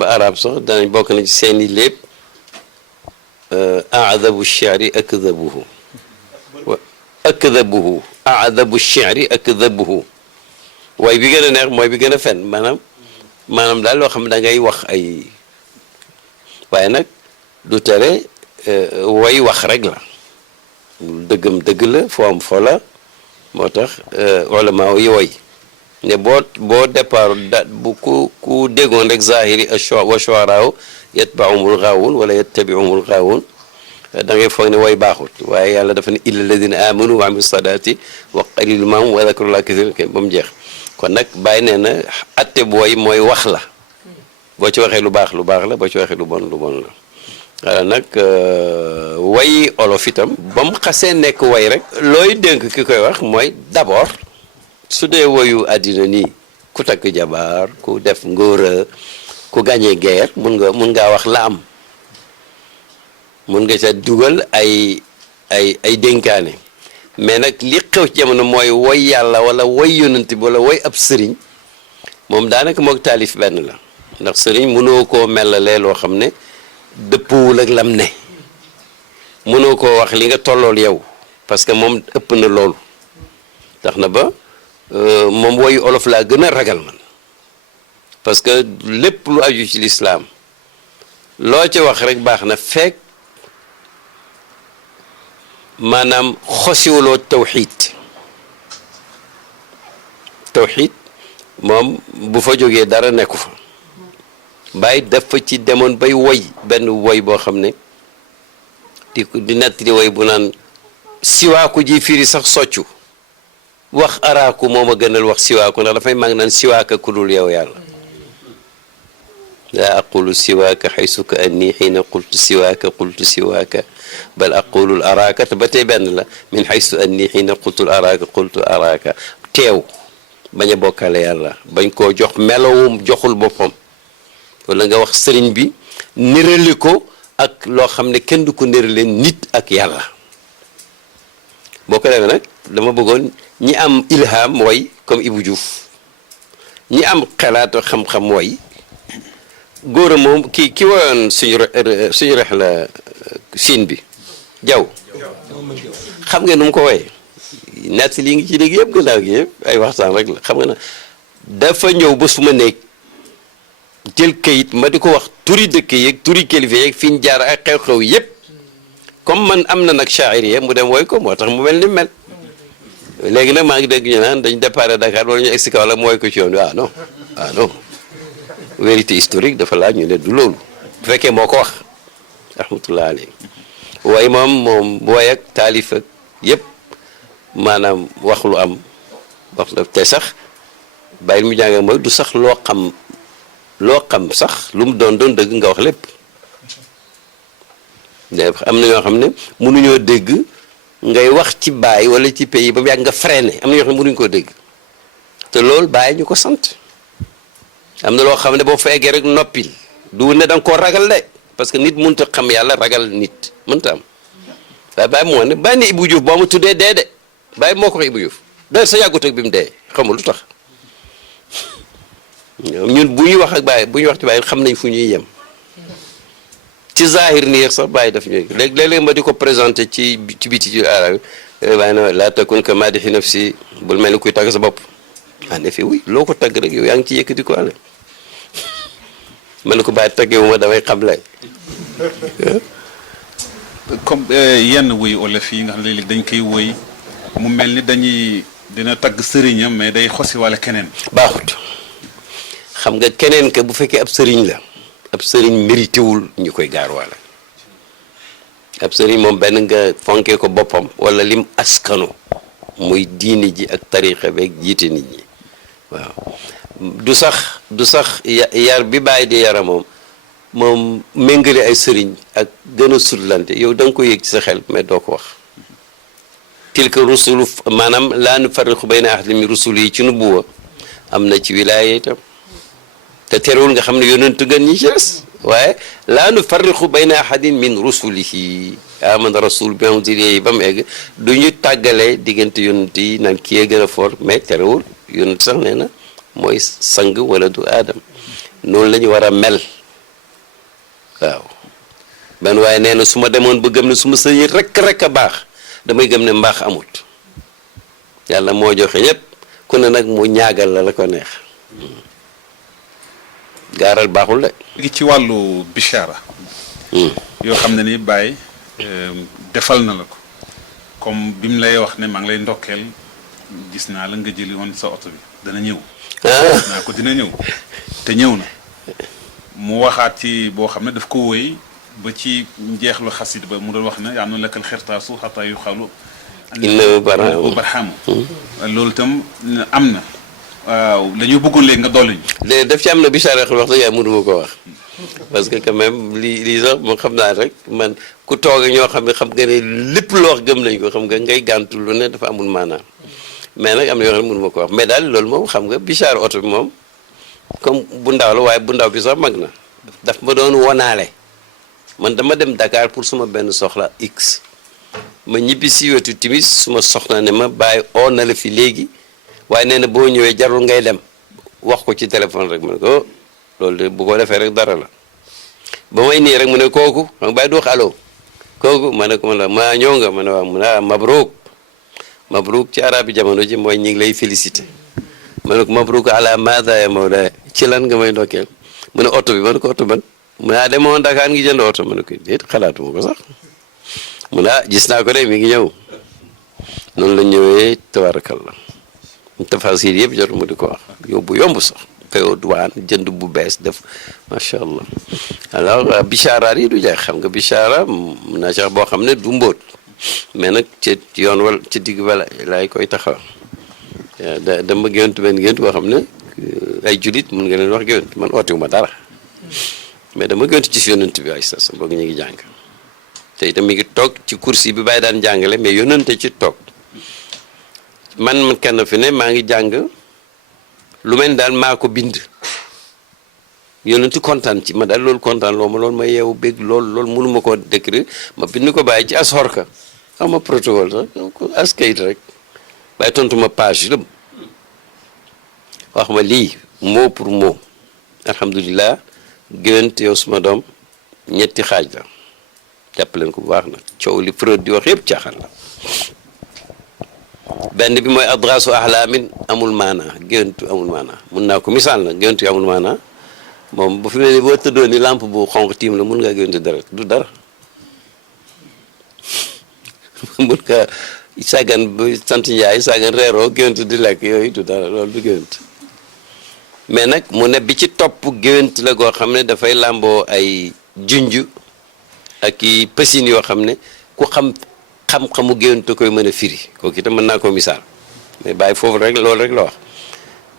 ba arab sax danañ bokk na ci seeni lépp aadabu shi'ri akdabuhu akdabuhu aadabu shi'ri akdabuhu way bi gën a neex mooy bi gën a fen maanaam daal loo xam ne da ngay wax ay waaye nag du tere way wax rek la dëggam dëgg la foo am fo la moo tax ulama yi way ne boo départ da bu ku déggoon rek zahiri wa shu'araaw yatba'umul ghaawun wala yattabi'umul ghaawun da ngay foog ne way baaxut waaye yàlla dafa ne illa alladina amanu wa amilu sadati wa qalilun mahum wa dhakrullaha kathiran ba mu jeex kon nag bàyyi nee na atte bu way mooy wax la boo ci waxee lu baax la boo ci waxee lu bon la waaw nag way olof itam ba mu xasee nekk way rek looy dénk ki koy wax mooy d'abord su dee woyu àddina nii ku takk jabar ku def ngóora ku gagné guerre mun ngaa wax la am mun nga ca dugal ay dénkaane mais nag li xew ci jamono mooy woy yàlla wala woy yonent bi wala woy ab sëriñ moom daanaka moog taalif benn la ndax sëriñ mënoo koo melalee loo xam ne dëppwul ak lam ne mënoo koo wax li nga tollool yow parce que moom ëpp na loolu tax na ba moom woyu olof laa gën a ragal man parce que lépp lu aju ci lislaam loo ca wax rek baax na fekk maanaam xosiwuloo tawxiid moom bu fa jógee dara nekku fa bàyyi dafa ci demoon bay woy benn woy boo xam ne di nettali woy bu naan siwaaku ji firi sax soccu wax araaku moom a gënal wax siwaaku ndax dafay mag naan siwaaka ku dul yow yàlla laa aqulu siwaaka xaysu ka anni xiina qultu siwaaka bal aqulul araaka te ba tey benn la min xaysu anni xiina qultul araaka teew bañ a bokkale yàlla bañ koo jox melowum joxul boppam wala nga wax sëriñ bi nirali ko ak loo xam ne kenn du ko nirale nit ak yàlla boo ko defee nag dama bëggoon ñi am ilham way comme Ibou Diouf ñi am xalaat xam-xam mooy góor a moom ki woyoon suñu rex la Chine bi jaw xam nga nu mu ko woyee nett lii ngi ci dégg yëpp gannaaw gi yëpp ay waxtaan rek la xam nga na dafa ñëw ba su ma nekk jël kayit ma di ko wax turi dëkk yeeg turi kilifa yeeg fi ñu jaar ak xew-xew yëpp comme man am na nag shaa'ir mu dem woy ko moo tax mu mel ni mel léegi nag maa ngi dégg ñu naan dañ départ Dakar wala ñu egsi kaw la mu woy ko ci yoon bi non vérité historique dafa laaj ñu ne du loolu bu fekkee moo ko wax rahmatullah alayhi waaye moom woy ak taalif ak yëpp maanaam wax lu am wax la te sax bàyyil mu jànga mooy du sax loo xam sax lu mu doon dëgg nga wax lépp am na ñoo xam ne mënuñoo dégg ngay wax ci baay wala ci pays ba mu yàgg nga freiné am na ñoo xam ne mënuñu koo dégg te loolu bàyyi ñu ko sant am na loo xam ne boo feegee rek noppil du ne da nga koo ragal de parce que nit mënut a xam yàlla ragal nit mënut a am waaye bàyyi moo ne bàyyi ne Ibou Diouf boo ma tuddee dee de bàyyi moo ko wax Ibou Diouf da sa yàggut ak bi mu dee xamul lu tax ñun bu ñuy wax ak bàyyi bu ñuy wax ci bàyyi xam nañ fu ñuy yem ci zahir nii sax bàyyi daf ñuy léeg-léeg ma di ko présenté ci biti ci arab bàyyi na laa takun ka maadixi nafsi bul mel ni kuy tàgg sa bopp en effet oui loo ko tagg rek yow yaa ngi ci yëkkati ko ale ma ne ko bàyyi taggewu ma damay xam lay comme yenn woy olof yi nga xam ne léeg-léeg dañ koy woy mu mel ni dina tagg sëriñam mais day xosi wala keneen baaxut xam nga keneen ka bu fekkee ab sëriñ la ab sëriñ mérité wul ñu koy gaarwaale ab sëriñ moom benn nga fonkee ko boppam wala lim askano muy diini ji ak tarixa beeg jiite nit ñi waaw du sax yar bi bàyyi di yara moom méngale ay sëriñ ak gën a sutlante yow da nga ko yëg ci sa xel mais doo ko wax tilka rusulu maanaam laa nufarriqu bayna ahadin min rusuli yi ci nubuwa am na ci wilaaya itam te terewul nga xam ne yonent gën ñi ci des waaye laa nufarriqu bayna ahadin min rusulihi amana rasul bi unzila ba mu egg du ñu tàggalee diggante yonent yi naan kii gën a fort mais terewul yonent sax nee na mooy sang wala du aadam noonu la ñu war a mel waaw benn waaye nee na su ma demoon ba gëm ne su ma sëyi rek a baax damay gëm ne mbaax amut yàlla moo joxe ñëpp ku ne nag mu ñaagal la ko neex gaaral baaxul de. léegi ci wàllu bichara yoo xam ne ni Baye defal na la ko comme bi mu lay wax ne maa ngi lay ndokkeel gis naa la nga jëli woon sa oto bi dana ñëw naa ko dina ñëw te ñëw na mu waxaat ci boo xam ne daf ko wéy ba ci njeexlu xasid ba mu doon wax ne yaa noonu lakkal xirtaasu xataa yu xalu inna barhaamu loolu itam am na waaw dañoo bëggoon léegi nga dolli ñu daf ci am na bichara wax dëgg yàlla mënuma ko wax parce que quand même lii sax moom xam naa rek man ku toog ñoo xam ne xam nga ne lépp loo wax gëm nañ ko xam nga ngay gàntu lu ne dafa amul maanaam mais nag am na yoo xam ne mënuma ko wax mais daal loolu moom xam nga bichara oto bi moom comme bu ndaw la waaye bu ndaw bi sax mag na daf ma doon wonaale man dama dem Dakar pour suma benn soxla x ma ñibbi si wetu timis suma soxna ne ma bàyyi oo na la fi léegi waaye nee na boo ñëwee jarul ngay dem wax ko ci téléphone rek ma ne ko loolu de bu ko defee rek dara la ba may nii rek mu ne kooku xam nga bàyyi du wax allo kooku ma ne ko ma ñëw nga ma ne waaw mu ne mabrouk ci arab bi jamono ji mooy ñi ngi lay félicité ma ne ko mabrouk ala maada ya mawla ci lan nga may ndokkeel mu ne oto bi ma ne ko oto ban mu ne demoon Dakar ngi jënd oto ma ne ko déet xalaatuma ko sax mu ne gis naa ko de mi ngi ñëw noonu la ñëwee tabarakallah tafasir yëpp jot mu di ko wax yóbbu yomb sax payo douane jënd bu bees def macha allah alors bichara yi du jeex xam nga bichara mun naa sax boo xam ne du mbóot mais nag ci yoon wala ci digg wala laay koy taxaw dama gént benn gént boo xam ne ay julit mun nga leen wax gént man ootewuma dara mais dama gént ci yonent bi ay sas boog ñu ngi jàng te itam mi ngi toog ci kursi bi bàyyi daan jàngale mais yonente ci toog man kenn fi ne maa ngi jàng lu mel ni daal maa ko bind yonentu kontaan ci ma daal loolu kontaan loo ma loolu ma yeewu bég loolu mënuma koo décrire ma bind ko bàyyi ci ashorka xam ma protocole sax as kayit rek bàyyi tontu ma page lëm wax ma lii mot pour mot alhamdulilah géwént yow suma doom ñetti xaaj la jàpp leen ko bu baax nag coow li Freud di wax yëpp caaxaan la benn bi mooy adrasu ahlaamin amul maanaa géwéntu amul maanaa mun naa ko misaal na géwéntu yu amul maanaa moom bu fi ne boo tëddoo ni lampe bu xonq tiim la mun ngaa géwéntu dara du dara mun nga sàggan bu sant njaay sàggan reeroo géwéntu di lekk yooyu du dara loolu du géwént mais nag mu ne bi ci topp géwént la goo xam ne dafay làmboo ay junj ak i pësin yoo xam ne ku xam-xamu géwént koy mën a firi kooku itam mën naa ko misaal mais bàyyi foofu rek loolu rek la wax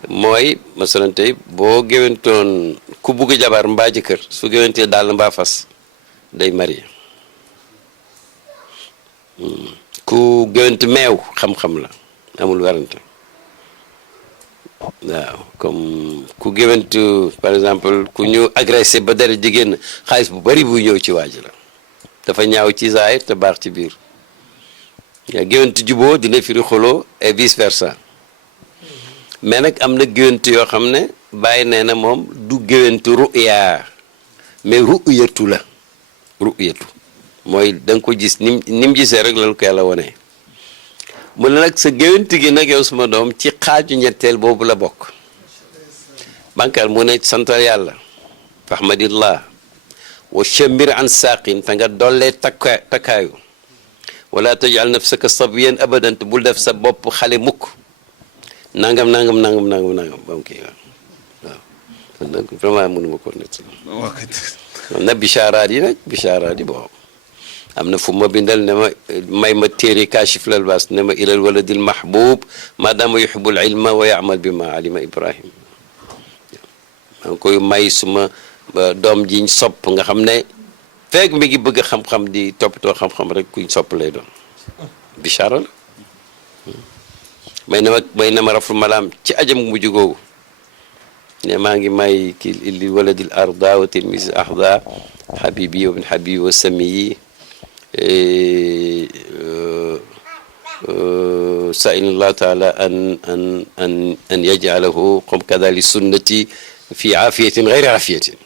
mooy masalan tey boo géwéntoon ku bugg jabar mbaa jëkkër su géwéntee daal mbaa fas day marié ku géwént meew xam-xam la amul werante waaw comme ku géwént par exemple ku ñu agressé ba dara di génn xaalis bu bari buy ñëw ci waaj la dafa ñaaw ci zaahir te baax ci biir yaa géwént juboo dina firi xuloo et vice versa mais nag am na géwént yoo xam ne bàyyi nee na moom du géwént ruya mais ruyatu la ruyatu mooy da nga ko gis ni mu gisee rek lañ ko yàlla wonee mu ne nag sa géwént gi nag yow suma doom ci xaaju ñetteel boobu la bokk bankal mu ne santal yàlla fahmadillah wa shambir an saaqin te nga dollee takkaayu wala tajal nafsaka sabiyan abadan te bul def sa bopp xale mukk nangam ba mu kii waaw kon nag vraiment mënuma ko nett am na bicharaat yi nag bicharaat yi bon am na fu ma bindal ne ma may ma téere kaashif lal baas ne ma ilal waladil mahbub maadaama yuhibbul ilma wa ya'mal bi ma alima ibrahim maa ngi koy may suma doom jiñ sopp nga xam ne fekk mi ngi bëgg xam-xam di toppatoo xam-xam rek kuñ sopp lay doon bichara la may na ma raful malaam ci ajam mujj googu ne maa ngi may ki li waladil arda wa tilmis ahda habibi wa bin habibi wa samiyi sa'ilullah taala an yaj'alahu comme kada li sunnati fi afiyatin ghayri afiyatin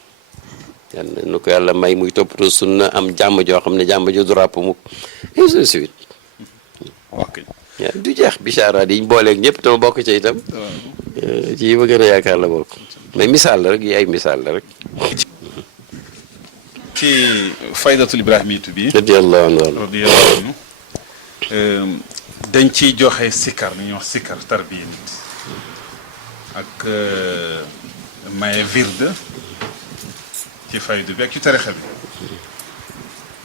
yàlla na ko yàlla may muy toppatoo sunna am jàmm joo xam ne jàmm jo du ràpp mukk ainsi de suite du jeex bichara yi ñu booleeg ñëpp te ma bokk ci itam ci yi ma gën a yaakaar la bokk mais misaal la rek yi ay misaal la rek ci faydatul ibrahimitu bi radiyallahu anhu dañ ciy joxe sikkar li ñuy wax sikkar tarbiya nit ak maye virde ci faydu bi ak ci tarixa bi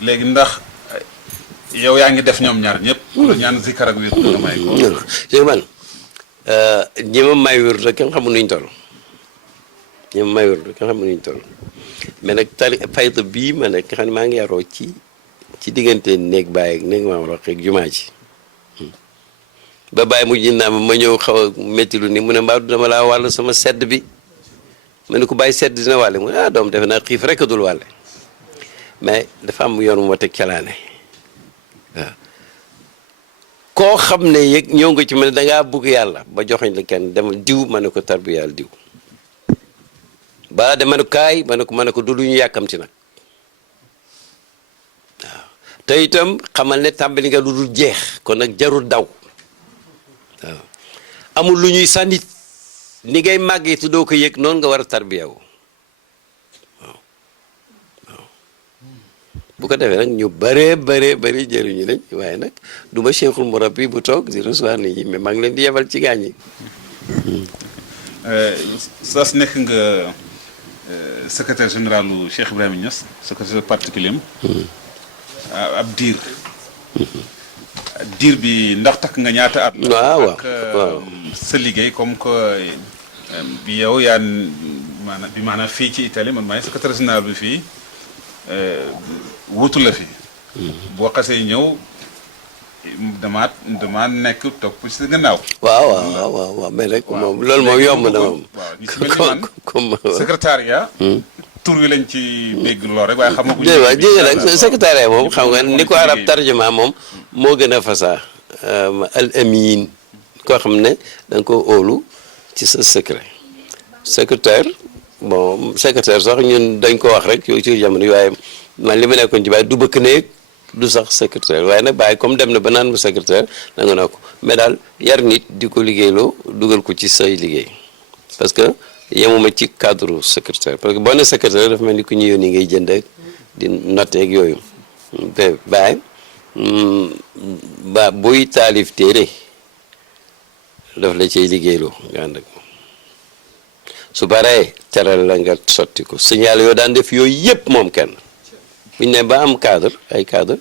léegi ndax yow yaa ngi def ñoom ñaar ñëpp wala ñaan sikkar ak virde nga may ko man ñi ma may virde kenn xamul nuñ toll ñi ma may virde kenn xamul nuñ toll mais nag fayda bii ma nekk nga xam ne maa ngi yaroo ci diggante néeg bàyyi ak néeg maam roq ak jumaa ji ba bàyyi mujj naa ma ñëw xaw a métti lu ni mu ne mbaa du dama laa wàll sama sedd bi ma ne ko bàyyi sedd dina wàlle mu ne doom defe naa xiif rek dul wàlle mais dafa am yoon mu ma teg calaane waaw koo xam ne yëg ñëw nga ci ma ne dangaa bugg yàlla ba joxoñ la kenn demal diw ma ne ko tarbi yàlla diw balaa de ma ne ko kaay ma ne ko du lu ñu yàkkamti nag waaw te itam xamal ne tàmbali nga lu dul jeex kon nag jarul daw waaw amul lu ñuy sànni ni ngay màggee te doo ko yëg noonu nga war a tarbiyawu waaw waaw bu ko defee nag ñu bëree jëriñu lañ waaye nag du ma cheikhul murabbi bu toog di recevoir nit ñi mais maa ngi leen di yebal ci gaañ yi sas nekk nga secrétaire général u Cheikh Ibrahima Niass secrétaire particulier ab diir bi ndax takk nga ñaata at waaw sa liggéey comme que bi yow yaa maanaam fii ci Italie man maay secrétaire général bi fii wutu la fi boo xasee ñëw dama nekk topp ci sa gannaaw waaw mais rek moom loolu moom yomb na moom waaw ñu ci mel ni man comme secrétariat tur wi lañ ci dégg lool rek waaye xam nga bu ñu nag secrétaire moom xam nga ni ko arab tarjuma moom moo gën a fasaa al amin koo xam ne da nga ko óolu ci sa secret secrétaire bon secrétaire sax ñun dañ ko wax rek yooyu ci jamono yi waaye man li ma nekkoon ci Baye du bëkk néeg du sax secrétaire waaye nag Baye comme dem na ba naan mu secrétaire nanga naa ko mais daal yar nit di ko liggéeyloo dugal ko ci say liggéey parce que yemuma ci cadre secrétaire parce que boo ne secrétaire dafa mel ni ku ñu yónni ngay jënd ak di noté ak yooyu te Baye ba buy taalif téere daf la cay liggéeyloo nga ànd ak moom su baree teral la nga sotti ko signal yoo daan def yooyu yëpp moom kenn buñ ne ba am cadre ay cadre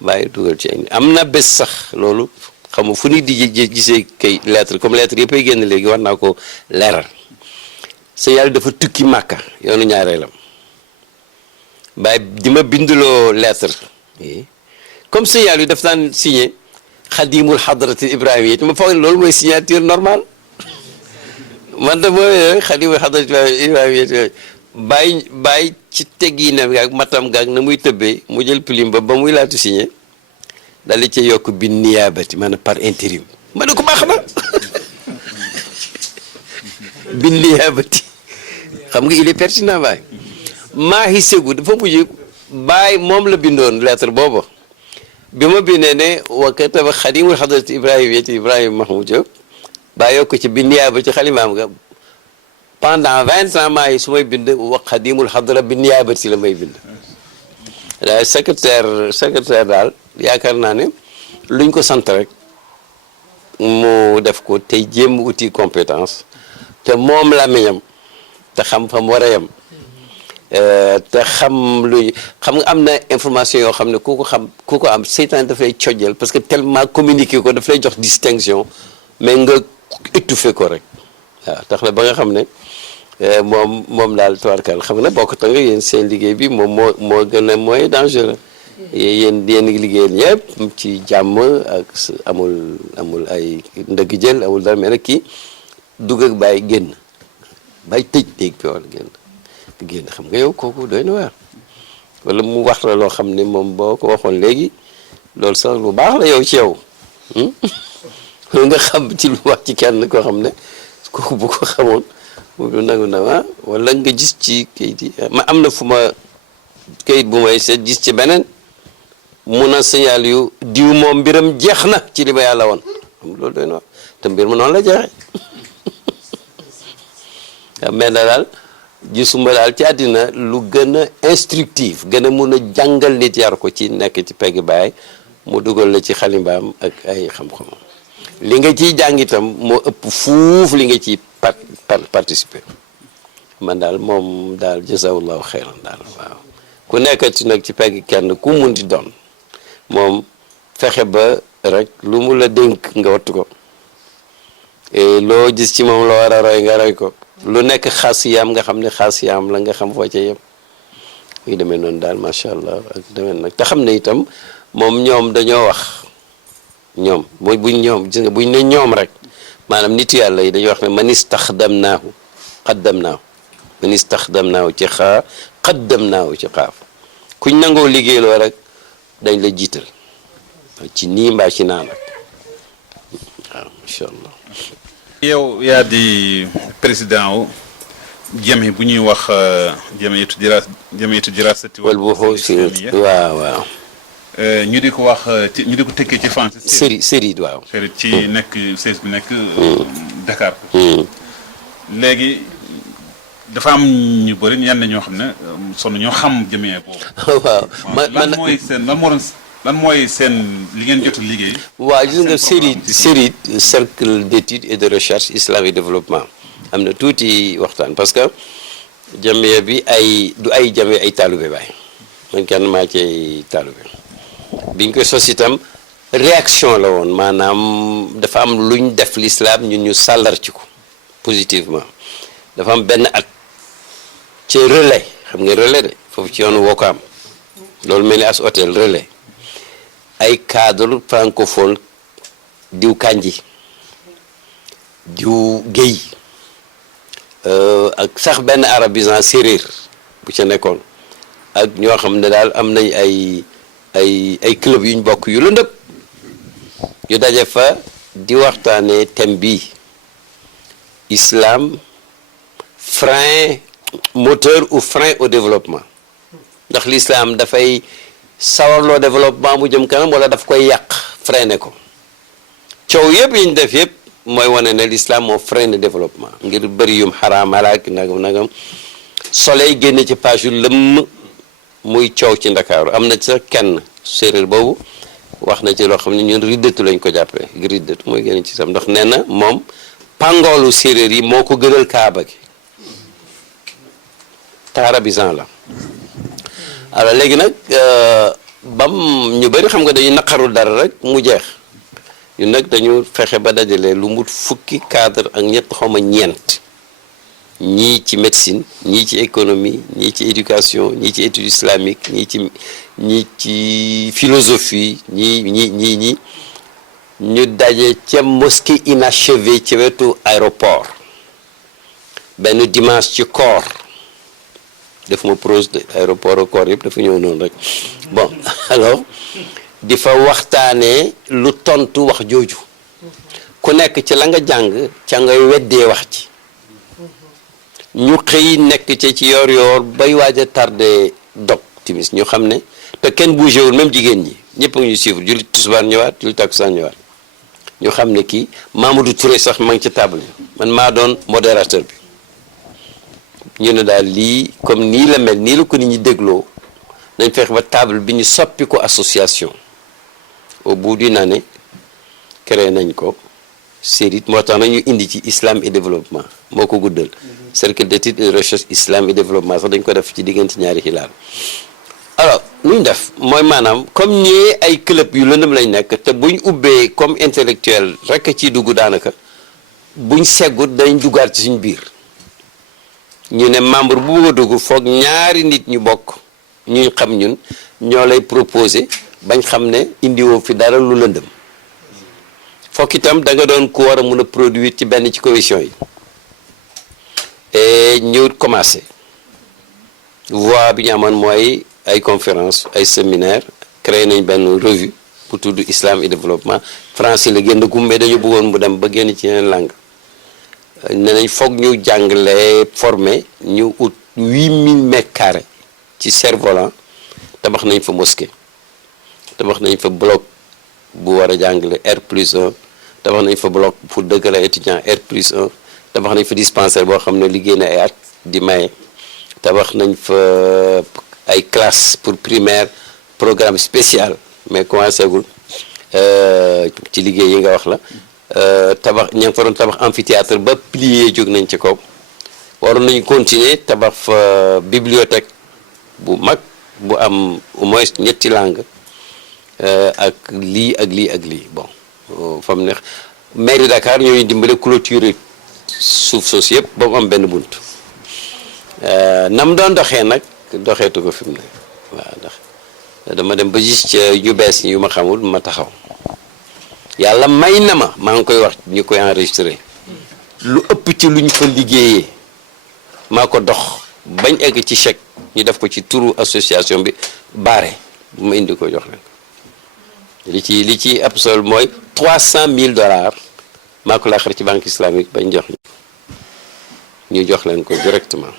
Baye dugal ci ay am na bés sax loolu xam nga fu nit di gisee kay lettre comme lettre yëpp ay génn léegi war naa ko leeral signal dafa tukki Màkka yoonu ñaareelam Baye di ma binduloo lettre comme signal yi daf daan signé xadimul xadrati ibrahimiya ma foog ne loolu mooy signature normale man de mooy xadimul xadrati ibrahimiya bàyyi ci tegginam gaag matam gaag na muy tëbbee mu jël pilim ba muy laatu signé dal di ci yokk bi niyaabati maanaam par intérim ma ne ko baax na bi niyaabati xam nga il est pertinent Baye maa hi segu dafa mujj Baye moom la bindoon lettre boobu bi ma bindee ne wa kataba xadimul xadrati Ibrahima Mahmoud Diop Baye yokk ci bi niyaaba ci xalimaam nga pendant 20 ans maa yi su may bind wa xadimul xadra bi niyaabati la may bind daal secrétaire daal yaakaar naa ne luñ ko sant rek mu def ko tey jéem uti compétence te moom làmmiñam te xam fa mu war a yem te xam nga am na information yoo xam ne ku ko am seytaan daf lay cojjal parce que tellement communiqué ko daf lay jox distinction mais nga étouffé ko rek waaw tax na ba nga xam ne moom daal tubaarkal xam nga bokk ta nga yéen seen liggéey bi moom moo gën a mooy dangereux yéen ngi liggéeyal ñëpp ci jàmm ak amul ay ndëgg jël amul dara mais nag kii dugg ak Baye génn Baye tëj néeg bi wala génn xam nga yow kooku doy na waar wala mu wax la loo xam ne moom boo ko waxoon léegi loolu sax lu baax la yow ci yow nga xam ci lu wax ci kenn koo xam ne kooku bu ko xamoon mu du nangu na wala nga gis ci kayit yi ma am na fu ma kayit bu may seet gis ci beneen mun a signal yu diw moom mbiram jeex na ci li ma yàlla woon xam loolu doy na waar te mbir mu noonu la jeexee mais daal gisuma daal ci àddina lu gën a instructif gën a mun a jàngal nit yar ko ci nekk ci pegg Baye mu dugal la ci xalimbaam ak ay xam-xamam li nga ciy jàng itam moo ëpp fuuf li nga ciy participer man daal moom daal jasawullahu xeyran daal waaw ku nekkati nag ci pegg kenn ku mun di doon moom fexe ba rek lu mu la dénk nga wattu ko loo gis ci moom loo war a roy nga roy ko lu nekk xaasiyaam nga xam ne xaasiyaam la nga xam foo ca yem muy demee noonu daal macha allah ak demee nag te xam ne itam moom ñoom dañoo wax ñoom mooy buñ ñoom gis nga buñ ne ñoom rek maanaam nitu yàlla yi dañuy wax ne man istaxdamnaahu qaddamnaahu man istaxdamnaahu ci xaa qaddamnaahu ci xaaf kuñ nangoo liggéeyloo rek dañ la jiital ci nii mbaa ci naan rek waaw macha allah. yow yaa di président wu jami bu ñuy wax jamiyatu dirasati wal buhuuth waaw ñu di ko wax ñu di ko tekkee ci français. série waaw. ci nekk siège bi nekk Dakar. léegi dafa am ñu bëri ñenn ñoo xam ne sonn ñoo xam jëmee boobu. waaw lan mooy seen li ngeen jot a liggéey. waaw gis nga série cercle d'études et de recherche islam et développement am na tuuti waxtaan parce que jamiya bi du ay jamiya ay taalube Baay man kenn maa ci taalube biñ koy sos itam réaction la woon maanaam dafa am luñ def l'islam ñun ñu sàllar ci ko positivement dafa am benn at ci relais xam nga relais de foofu ci yoonu Wokam loolu mel ni as hôtel relais ay cadre francophone diw Kanji diw Guèye ak sax benn arabisant séeréer bu ca nekkoon ak ñoo xam ne daal am nañ ay club yuñ bokk yu lëndëm ñu daje fa di waxtaanee thème bi islam frein moteur ou frein au développement ndax l'islam dafay sawarloo développement mu jëm kanam wala daf koy yàq freiné ko coow yëpp yi ñu def yëpp mooy wane ne l'islam moo freiné développement ngir bëri yum xaraamalaak nagam soleil génne ci page yu lëmm muy coow ci Ndakaaru am na ci sax kenn séeréer boobu wax na ci loo xam ne ñun riddatu lañ ko jàppee riddatu mooy génne ci sam ndax nee na moom pangoolu séeréer yi moo ko gënal kaaba gi taarabisant la alors léegi nag bam ñu bëri xam nga dañuy naqarul dara rek mu jeex ñun nag dañu fexe ba dajale lu mut fukki cadre ak ñett xawma ñeent ñii ci médecine ñii ci économie ñii ci éducation ñii ci étude islamique ñii ci philosophie ñii ñu daje ca mosquée inachevée ci wetu aéroport benn dimanche ci koor def ma prose de aéroport au koor yëpp dafa ñëw noonu rek bon alors di fa waxtaanee lu tontu wax jooju ku nekk ci la nga jàng ca ngay weddee wax ci ñu xëy nekk ci yoor bay waaj a tardé dog timis ñu xam ne te kenn bougé wul même jigéen ñi ñëpp a ngi ñu suivre julli tisbaar ñëwaat julli takkusaan ñëwaat ñu xam ne kii Mamadou Touré sax ma ngi ci table yi man maa doon modérateur bi ñu ne daal lii comme nii la mel nii la ko nit ñi dégloo nañ fexe ba table bi ñu soppi ko association au bout d'une année créé nañ ko série moo tax nañu indi ci islam et développement moo ko guddal cercle d'études et de recherche islam et développement sax dañ ko def ci diggante ñaari xilaal alors lu ñu def mooy maanaam comme ñee ay club yu lëndëm lañ nekk te buñ ubbee comme intellectuel rek ciy dugg daanaka buñ seggut dañ duggaat ci suñ biir ñu ne membre bu bëgg a dugg foog ñaari nit ñu bokk ñu xam ñun ñoo lay proposer bañ xam ne indiwoo fi dara lu lëndëm foog itam da nga doon ku war a mun a produire ci benn ci commission yi et ñu commencé voie bi ñu amoon mooy ay conférence ay séminaire créé nañ benn revue bu tudd islam et développement français la génn gumbe dañu bëggoon mu dem ba génn ci yeneen langue ne nañ foog ñu jàngale formé ñu ut 8000 mètres carrés ci cerf-volant tabax nañ fa mosquée tabax nañ fa bloc bu war a jàngale R+1 tabax nañ fa bloc pour dëkkale étudiant R+1 tabax nañ fa dispensaire boo xam ne liggéey na ay at di maye tabax nañ fa ay classe pour primaire programme spécial mais commencé gul ci liggéey yi nga wax la tabax ña ngi fa doon tabax amphithéâtre ba plié jóg nañ ci kaw waroon nañu continuer tabax fa bibliothèque bu mag bu am au moins ñetti langue ak lii ak lii ak lii bon fa mu neex mairie Dakar ñooñu dimbale clôturer suuf soosu yëpp ba mu am benn bunt nam doon doxee nag doxeetu ko fi mu ne waaw ndax dama dem ba gis ca yu bees yu ma xamul ma taxaw yàlla may na ma maa ngi koy wax ñu koy enregistré lu ëpp ci luñ fa liggéeyee maa ko dox bañ egg ci chèque ñu def ko ci turu association bi baare bu ma indi ko jox leen li ci absolu mooy $300,000 maa ko laaxar ci banque islamique bañ jox ñu jox leen ko directement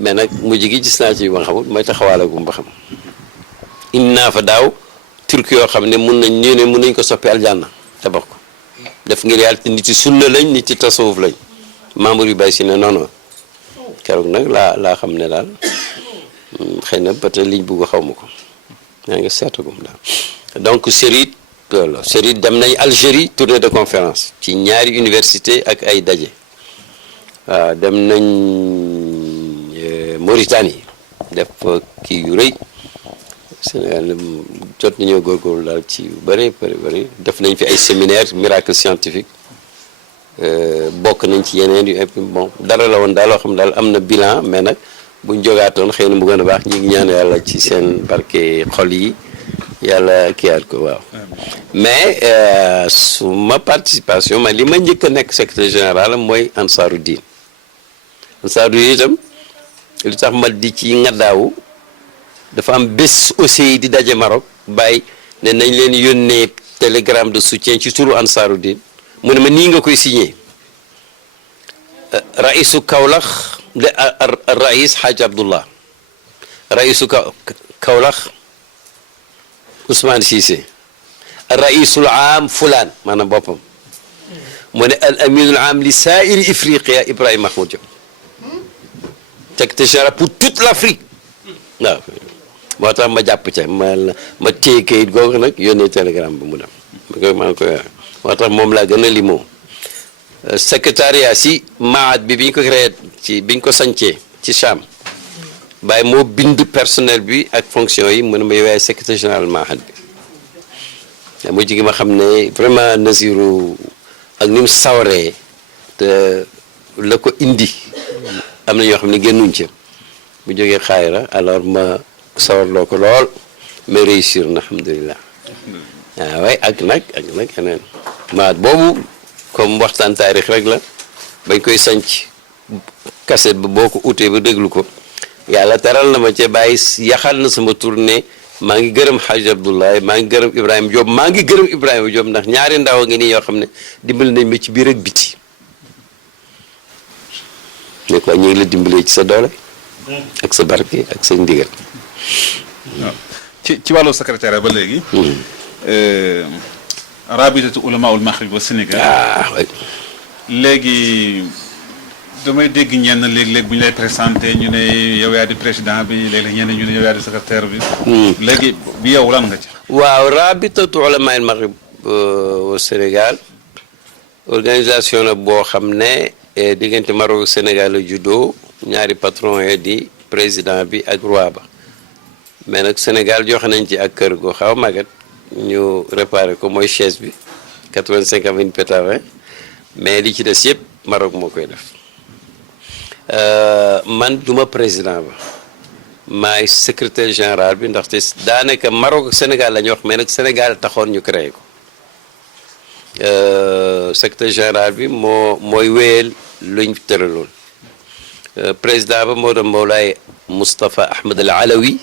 mais nag mujj gi gis naa ci yu ma xamul mooy taxawaalagum ba xam indi naa fa daaw turc yoo xam ne mun nañ ko soppi aljanna tabax ko def ngir yàlla te nit ci sunna lañ nit ci tasawuf lañ membre yu bay si ne non keroog nag laa xam ne daal xëy na peut-être liñ bugg xaw ma ko yaa ngi seetagum daal donc série dem nañ Algérie tournée de conférence ci ñaari université ak ay daje waaw dem nañ Mauritanie def kii yu rëy Sénégal jot nañoo góorgóorlu daal ci yu bëri def nañ fi ay séminaire miracle scientifique bokk nañ ci yeneen yu bon dara la woon daal loo xam daal am na bilan mais nag buñ jógaatoon xëy na mu gën a baax ñu ngi ñaan yàlla ci seen barke xol yi yàlla kiyaat ko waaw mais suma participation li ma njëkk a nekk secrétaire général mooy Ansaaru Diin itam li tax ma di ci ngaddaawu dafa am bés aussi di daje Maroc bàyyi ne nañ leen yónnee télégramme de soutien ci turu Ansaaru Diin mu ne ma nii nga koy signé raisu Kaolack de rais Hadj Abdullah raisu Kaolack Ousmane Cissé raisul aam fulaan maanaam boppam mu ne al aminul aam li saairi Ifriqiya Ibrahima Mahmoud Diop secrétaire général pour toute l'Afrique waaw moo tax ma jàpp ca ma téye kayit googu nag yónnee télégramme bi mu dem maa ngi koy moo tax moom laa gën a limoo secrétariat si maat bi biñ ko créé biñ ko sancee ci Cham Baye moo bind personnel bi ak fonction yi mu ne ma yow yaay secrétaire général maat bi mu jigi ma xam ne vraiment Nasirou ak ni mu sawaree te la ko indi am na ñoo xam ne génnuñ ca bu jógee xaayra alors ma sawarloo ko lool mais réussir na alhamdulilah waaw waay ak nag yeneen maat boobu comme waxtaan taarix rek la bañ koy sanc kaset ba boo ko utee ba déglu ko yàlla teral na ma ca bàyyi yaxal na sama tournée maa ngi gërëm Hadj Abdoulaye maa ngi gërëm Ibrahima Diop maa ngi gërëm Ibrahima Diop ndax ñaari ndaw a ngi nii yoo xam ne dimbali nañ ma ci biir ak biti ne ko ñu ngi la dimbalee ci sa doole ak sa barke ak sa ndigal waaw ci wàllu secrétaire ba léegi rabitatu ulamaul maghrib wa Sénégal léegi damay dégg ñenn léeg-léeg bu ñu lay présenté ñu ne yow yaa di président bi léeg-léeg ñenn ñu ne yow yaa di secrétaire bi léegi bi yow lan nga ci waaw rabitatu ulamaul maghrib au Sénégal organisation la boo xam ne diggante Maroc Sénégal la juddoo ñaari patron yi di président bi ak roi ba mais nag Sénégal joxe nañ ci ak kër go xaw màggat ñu réparé ko mooy chaise bi 85 avenue Pétavin mais li ci des yëpp Maroc moo koy def man duma président ba maay secrétaire général bi ndaxte daanaka Maroc ak Sénégal la ñu wax mais nag Sénégal taxoon ñu créé ko secrétaire général bi mooy wéyal luñ tëraloon président ba moo doon Mawlaay Moustapha Ahmed Al Alawi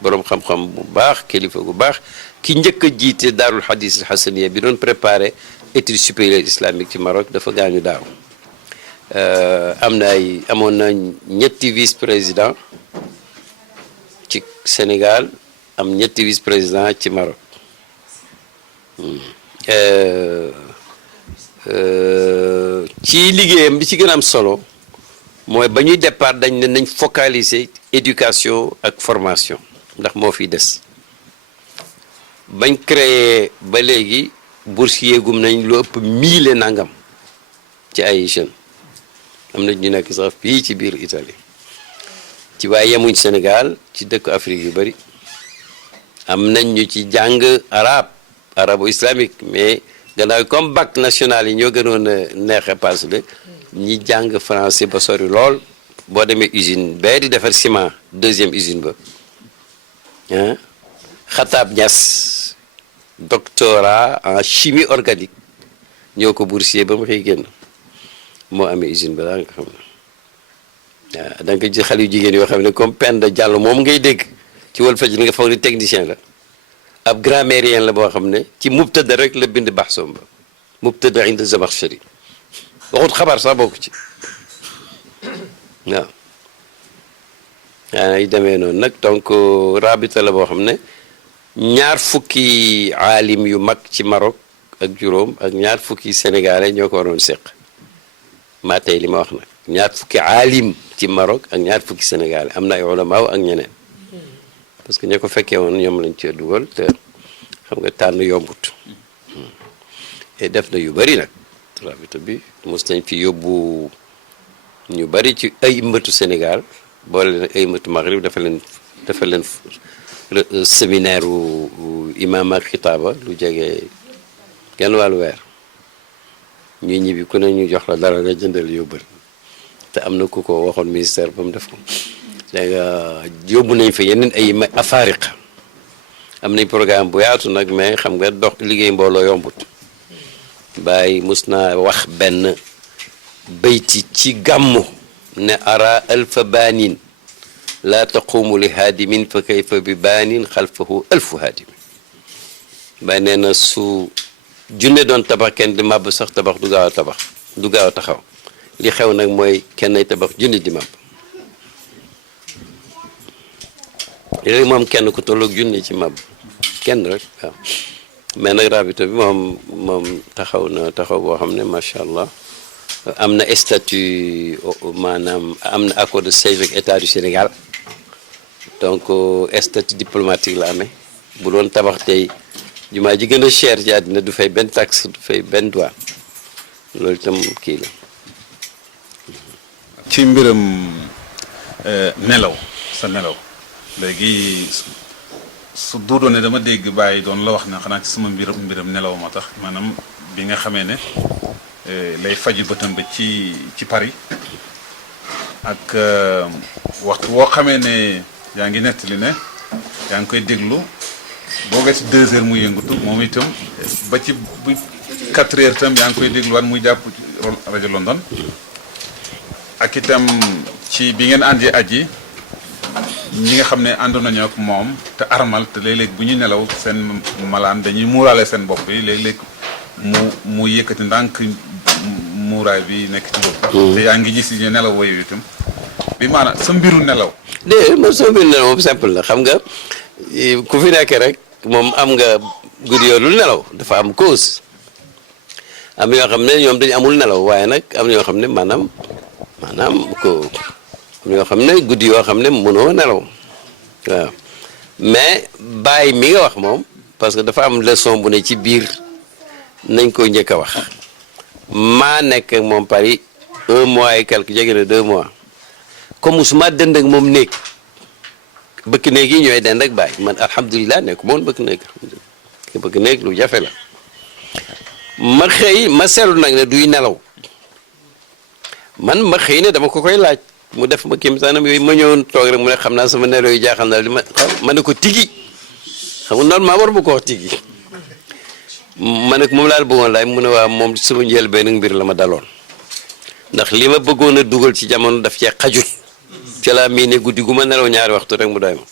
boroom xam-xam bu baax kilifa bu baax ki njëkk a jiite Daarul Hadis Al Hassaniya bi doon préparé études supérieures islamiques ci Maroc dafa gaañu daaw amoon na ñetti vice président ci Sénégal am ñetti vice président ci Maroc ci liggéeyam bi ci gën a am solo mooy ba ñuy départ dañ ne nañ focaliser éducation ak formation ndax moo fi des bañ créé ba léegi boursier gum nañ lu ëpp 1000 nangam ci ay jeunes am na ñu nekk sax fii ci biir Italie ci waaye yemuñ Sénégal ci dëkk Afrique yu bari am nañ ñu ci jàng arabo islamique mais gannaaw comme bac national yi ñoo gënoon a neexe pass bi ñi jàng français ba sori lool boo demee usine bee di defar ciment deuxième usine ba Xataab Ñas doctorat en chimie organique ñoo ko boursier ba mu xëy génn moo amee usine ba daa nga xam ne waaw da nga ci xale yu jigéen yoo xam ne comme Penda Diallo moom ngay dégg ci Walfadjri nga foog ni technicien la ab grammairien la boo xam ne ci mubtada rek la bind baxsoom ba mubtada inda Zamakhshari waxut xabaar sax bokk ci waaw yaa ngi demee noonu nag donc rabita la boo xam ne ñaar fukki aalim yu mag ci Maroc ak juróom ak ñaar fukki sénégalais ñoo ko waroon seq maa tey li ma wax nag ñaar fukki aalim ci Maroc ak ñaar fukki sénégalais am na ay ulamaaw ak ñeneen parce que ña ko fekkee woon ñoom lañ cee dugal te xam nga tànn yombut et def na yu bari nag rabita bi mos nañ fi yóbbu ñu bari ci ay mbëtu Sénégal boole leen ay mbëtu Maghrib dafa leen séminaire wu imam ak xitaaba lu jege genn wàllu weer ñuy ñibbi ku ne ñu jox la dara nga jëndal yóbbal te am na ku ko waxoon ministère ba mu def ko léegi yóbbu nañ fa yeneen ay afariq am nañ programme bu yaatu nag mais xam nga dox liggéey mbooloo yombut bàyyi mus naa wax benn bayti ci gàmmu ne ara alfa baanin laa taqumu li haadimin fa kayfa bi baanin xalfahu alfu haadimin bàyyi nee na su junne doon tabax kenn di màbb sax tabax du gaaw a taxaw li xew nag mooy kenn ay tabax junni di màbb léegi moom kenn ku tolloog junni ci màbb kenn rek waaw mais nag rabita bi moom taxaw na taxaw boo xam ne macha allah am na statut maanaam am na accord de siège avec état du Sénégal donc statut diplomatique la amee bu doon tabax tey jumaa ji gën a cher ci àddina du fay benn taxe du fay benn douane loolu itam kii la. ci mbiram nelaw sa nelaw léegi su duudoon ne dama dégg bàyyi doon la wax ne xanaa ci sama mbiram nelaw moo tax maanaam bi nga xamee ne lay faji bëtam ba ci Paris ak waxtu woo xamee ne yaa ngi nettali ne yaa ngi koy déglu boo gaa ci 2 heures muy yëngatu moom itam ba ci bu 4 heures itam yaa ngi koy dégluwaat muy jàpp rajo London ak itam ci bi ngeen àndee aji ñi nga xam ne àndoon nañu ak moom te armal te léeg-léeg bu ñu nelaw seen malaan dañuy muuraale seen bopp yi léeg-léeg mu yëkkati ndànk muuraay bi nekk ci bopp. te yaa ngi gis ñu nelaw woyu itam bi maanaam sa mbiru nelaw. man sama mbiru nelaw moom simple la xam nga ku fi nekk rek moom am nga guddi yoo dul nelaw dafa am cause am ñoo xam ne ñoom dañu amul nelaw waaye nag am ñoo xam ne maanaam ko. yoo xam ne guddi yoo xam ne mënoo nelaw waaw mais bàyyi mi nga wax moom parce que dafa am leçon bu ne ci biir nañ ko njëkk a wax maa nekk ak moom Paris 1 mois et quelque jege na 2 mois comme musuma dënd ak moom néeg bëkk néeg yi ñooy dend ak bàyyi man alhamdulilah nekk moom bëkk néeg lu jafe la ma xëy ma seetlu nag ne duy nelaw man ma xëy ne dama ko koy laaj mu def ma kéemtaanam yooyu ma ñëwoon toog rek mu ne xam naa sama nelaw yi jaaxal na li ma ne ko tigi xam nga normalement war bu ko wax tigi ma ne ko moom laa bëggoon laaj mu ne waa moom sama njëlbéen mbir la ma daloon ndax li ma bëggoon a dugal ci jamono daf cee xajut ci laa mii ne guddi gu ma nelaw 2 waxtu rek mu doy ma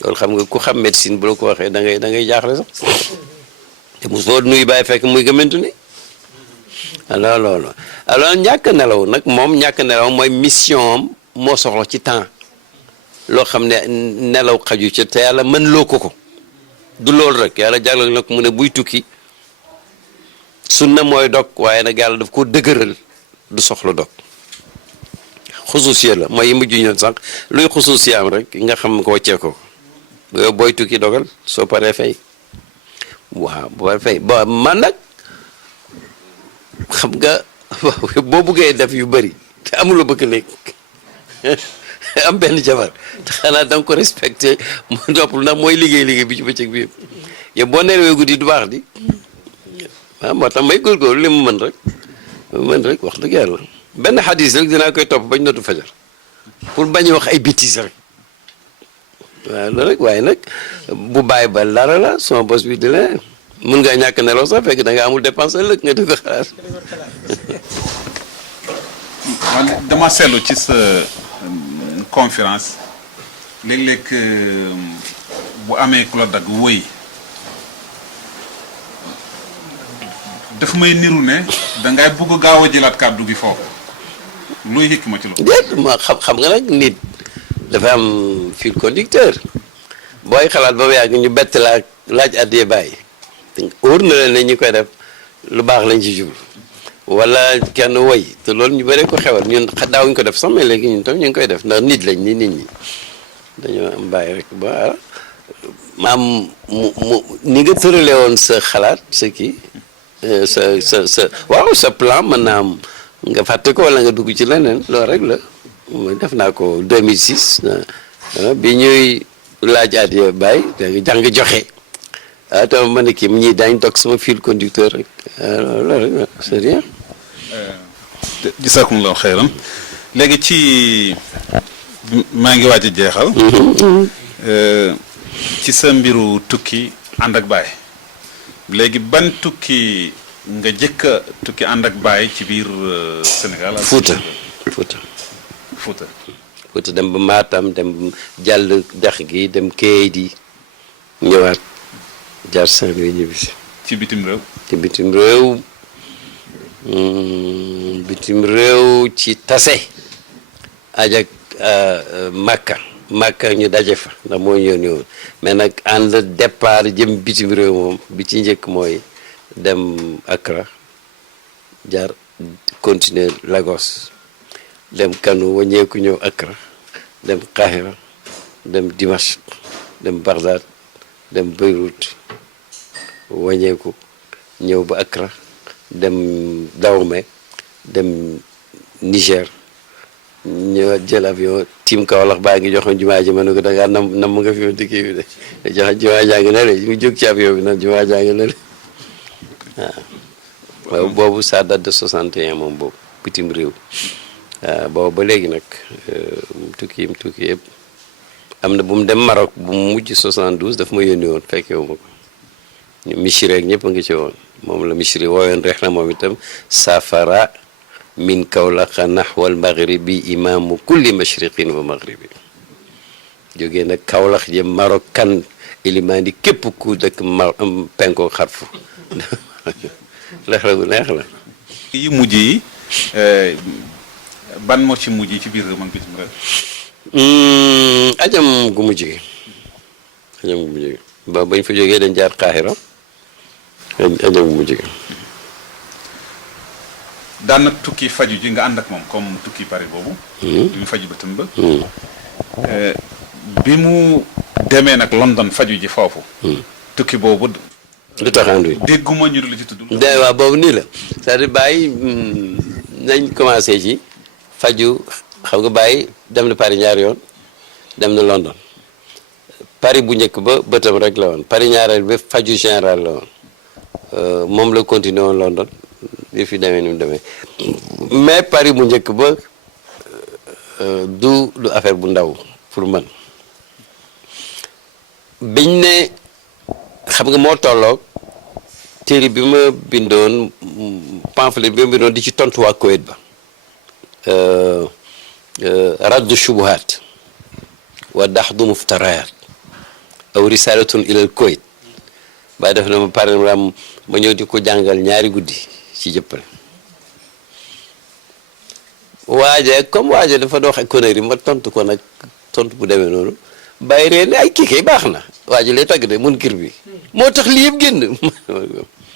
loolu xam nga ku xam médecine bu la ko waxee da ngay jaaxle sax te mosoo nuyu bàyyi fekk muy gëmantu ni alors ñàkk nelaw nag moom ñàkk nelaw mooy mission am moo soxla ci temps loo xam ne nelaw xaju ci te yàlla mën loo ko du loolu rek yàlla jagleel nag mu ne buy tukki sunna mooy dog waaye nag yàlla daf ko dëgëral du soxla dog xususiya la mooy yi mujj ñoon sax luy xususiya am rek nga xam ko wàccee ko yow booy tukki dogal soo paree fay waaw boo fay bon man nag xam nga boo buggee def yu bëri te amuloo bëgg nekk am benn jabar te xanaa da nga ko respecté mu noppal ndax mooy liggéey bi ci bëccëg bi yëpp yow boo nelawee guddi du baax di waaw moo tax may góorgóorlu li mu mën rek wax dëgg yàlla benn xadis rek dinaa koy topp bañ nootu fajar pour bañ wax ay bêtises rek waaw loolu rek waaye nag bu bàyyi ba dara la sama bos bi di leen mun ngaa ñàkk nelaw sax fekk da nga amul dépense ëllëg nga di ko xalaat. man dama seetlu ci sa conférence léeg-léeg bu amee ku la dagg wëy daf may niru ne dangay bugg gaaw a jëlaat kàddu gi foofu luy xikk ma ci loolu. déet ma xam nga nag nit dafa am fil conducteur booy xalaat ba mu yàgg ñu bett la ak laaj addee bàyyi. wóor na leen ne ñi koy def lu baax lañ ci jublu wala kenn woy te loolu ñu bëri ko xewal ñun daawuñ ko def sax mais léegi ñun tam ñu ngi koy def ndax nit lañ ni nit ñi dañoo am bàyyi rek ba maam mu ni nga tëralee woon sa xalaat sa kii waaw sa plan mën naa am nga fàtte ko wala nga dugg ci leneen loolu rek la def naa ko 2006 bi ñuy laaj addee bàyyi jàng joxe. ah te ma ne kii ñii daañu toog sama fil conducteur rek loolu rek c'est rien. gisaakumullahu xeyran léegi ci maa ngi waaj a jeexal. ci sa mbiru tukki ànd ak baay léegi ban tukki nga jëkk a tukki ànd ak baay ci biir Sénégal. Fuuta dem ba Matam dem jàll dex gi dem Kéedi ñëwaat. jaar Saint-Louis ñibbisi ci bitim réew. ci bitim réew bitim réew ci tase ajak Makka ñu daje fa ndax moo yónni woon mais nag ànd départ jëm bitim réew moom bi ci njëkk mooy dem Accra jaar continuer Lagos dem Kano waññeeku ñëw Accra dem Qahira dem Dimashq dem Bagdad dem Beyrouth waññeeku ñëw ba Accra dem Dahomey dem Niger ñëwaat jël avion tim Kaolack baa ngi joxoon jumaa ji ma ne ko da ngaa nam nga fi ma dëkk bi de joxe jumaa jaa ngi na le mu jóg ci avion bi nag jumaa jaa ngi na le waaw boobu ça date de 61 moom boobu bitim réew boobu ba léegi nag tukki yëpp am na bu mu dem Maroc bu mu mujj 72 daf ma yónni woon fekkewu ma ko Michri ak ñëpp a ngi ci woon moom la Michri wooyoon reex na moom itam safara min Kawlaxa naxwal maghribi imaamu kulli mashriqin wa maghribi jógee nag Kawlax jëm Maroc kan ilimaandi képp ku dëkk penko xarfu lex la gu neex la yi mujj yi ban moo ci mujj yi ci biir réew man bitim réew ajam gu mujj gi ba bañ fa jógee dañ jaar Qahira ajam gu mujj gi daan na tukki faju ji nga ànd ak moom comme tukki Paris boobu bi mu faju bëtam ba bi mu demee nag London faju ji foofu tukki boobu lu taxaan wi dégguma ñu lu ci tudd waaw boobu nii la c'est-à-dire bàyyi nañ commencé ci faju xam nga bàyyi dem na Paris ñaari yoon dem na London Paris bu njëkk ba bëtam rek la woon Paris ñaareel ba faju général la woon moom la continué woon London bi fi demee ni mu demee mais Paris bu njëkk ba du affaire bu ndaw pour man biñ ne xam nga moo tolloog téere bi ma bindoon pamphlet bi ma bindoon di ci tontu waa Koweït ba raddu shubuhat wa daxdu muftarayat aw risalatun ilal Koweït ba def na ma pare ma ñëw di ko jàngal ñaari guddi ci jëppale waaje dafa dox ak connerie ma tontu ko nag tontu bu demee noonu bàyyi ree ne ay kii kay baax na waaje lay tagg de mun kir bi moo tax lii yëpp génn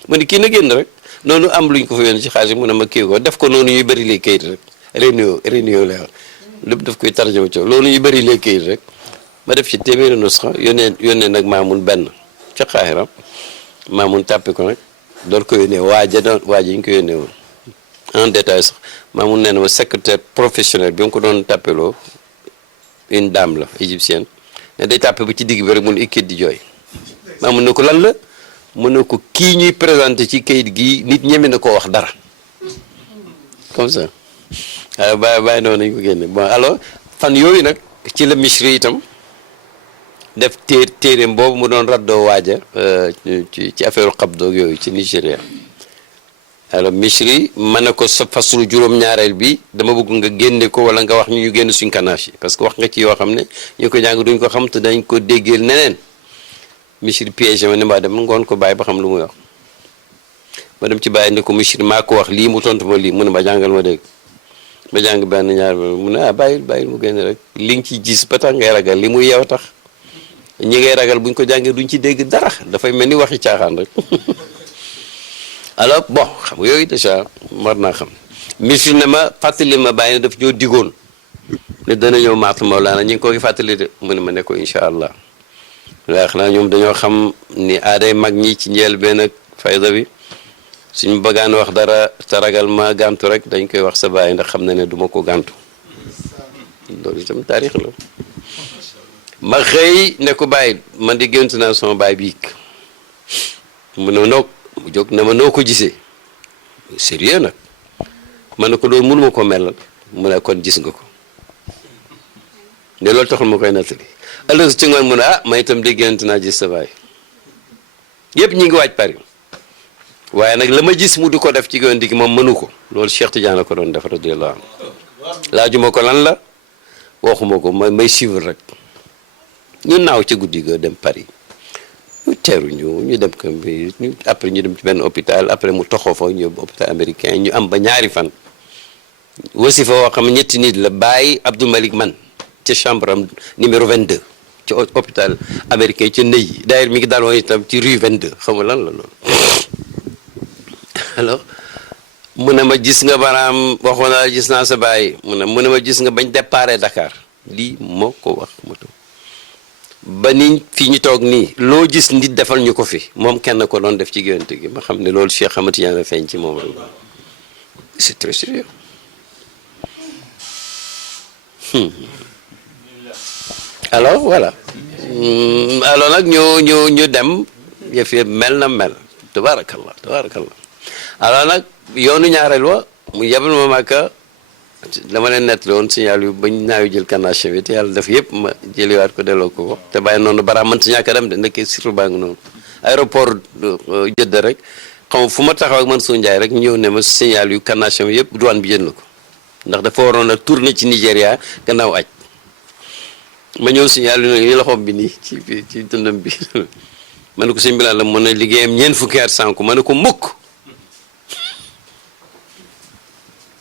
ma ni kii na génn rek noonu am luñ ko fa yoon ci xaalis mu ne ma kii ko def ko noonu ñuy bëri lay kayit rek réunion lay wax lépp daf koy tarjama coow loolu ñuy bëri lay kayit rek ma def ci téeméeri nusxa yónnee nag Maamun benn ca Qahira Maamun tàppe ko nag doon ko yónnee waaje ñu ko yónnee woon en détail sax Maamun nee na ma secrétaire professionnel bi mu ko doon tàppeloo une dame la égyptienne ne day tàppe ba ci digg bi rek mun ikkit di jooy Maamun ne ko lan la mu ne ko kii ñuy présenté ci kayit gii nit ñeme na koo wax dara comme ça waaw bàyyi noonu nañu ko génne bon alors fan yooyu nag ci la Michri itam def téeréem boobu mu doon raddoo waaja ci affaire xabdoog yooyu ci Nigéria alors Michri ma ne ko sa faslu juróom-ñaareel bi dama bëgg nga génne ko wala nga wax ñu génn suñ kanache yi parce que wax nga ci yoo xam ne ñu ko jàng duñ ko xam te dañ ko déggeel neneen Michri piège ma ne maa dem ngoon ko bàyyi ba xam lu muy wax ma dem ci bàyyi ne ko Michri maa ko wax lii mu tontu ma lii mu ne ma jàngal ma dégg ma jàng benn ñaar mu ne bàyyil mu génne rek li nga ci gis ba tax ngay ragal li muy yeew tax ñi ngay ragal buñ ko jàngee duñ ci dégg dara dafay mel ni waxi caaxaan rek alors bon xam nga yooyu déjà war naa xam Michri ne ma fàttali ma bàyyi ne daf ñoo digoon ne dana ñëw maat Mawlana ñu ngi ko fàttali de mu ne ma ne ko incha allah waaye xanaa ñoom dañoo xam ni aaday mag ñi ci njëlbéen ak fayda bi suñu bëggaan wax dara te ragal ma gàntu rek dañ koy wax sa bàyyi ndax xam na ne duma ko gàntu loolu itam taarix la ma xëy ne ko bàyyi man di gént naa sama baay biig mu ne noog mu jóg ne ma noo ko gisee sérieux nag ma ne ko loolu mënuma ko melal mu ne kon gis nga ko ne loolu taxul ma koy nattali ëllëg ci ngoon mu ne ma itam di gént naa gis sa baay yëpp ñi ngi waaj Paris waaye nag la ma gis mu di ko def ci goon digi moom mënu ko loolu Cheikh Tidiane la ko doon def radiyallahu anhu laajuma ko lan la waxuma ko may suivre rek ñu naaw ca guddi ga dem Paris teeru ñu dem Cambérène ñu après ñu dem ci benn hôpital après mu toxoo fa ñu hôpital américain ñu am ba ñaari fan wasifa woo xam ñetti nit la bàyyi Abdou Malik man ci chambre am numéro 22 ci hôpital américain ci nëy yi d'ailleurs mi ngi daloon itam ci rue 22 xam nga lan la loolu alors mu ne ma gis nga baraam waxoon naa gis naa sa bàyyi mu ne ma gis nga bañ déparé Dakar lii moo ko wax moto ba ni fii ñu toog nii loo gis nit defal ñu ko fi moom kenn ko doon def ci géwante gi ma xam ne loolu Cheikh Ahmad Tidiane la feeñ ci moom rek c'est très sérieux alors voilà alors nag ñu dem yëf yi mel na mel tabarakallah alors nag yoonu ñaareel wa mu yebal ma Makka dama leen nettali woon signal yu bañ naayu jël canation bi te yàlla def yëpp ma jëliwaat ko delloo ko te bàyyi noonu bara mënta ñàkk a dem de ndekk surtout baa ngi noonu aéroport Jëdda rek xam fu ma taxaw ak Mansour Ndiaye rek ñëw ne ma signal yu canation bi yëpp douane bi jënd na ko ndax dafa waroon a tourner ci Nigéria gannaaw aj ma ñëw signal yu loxoom bi nii ci dundam bi ma ne ko sëñ bi la mën a liggéeyam ñeent fukki at sànku ma ne ko mukk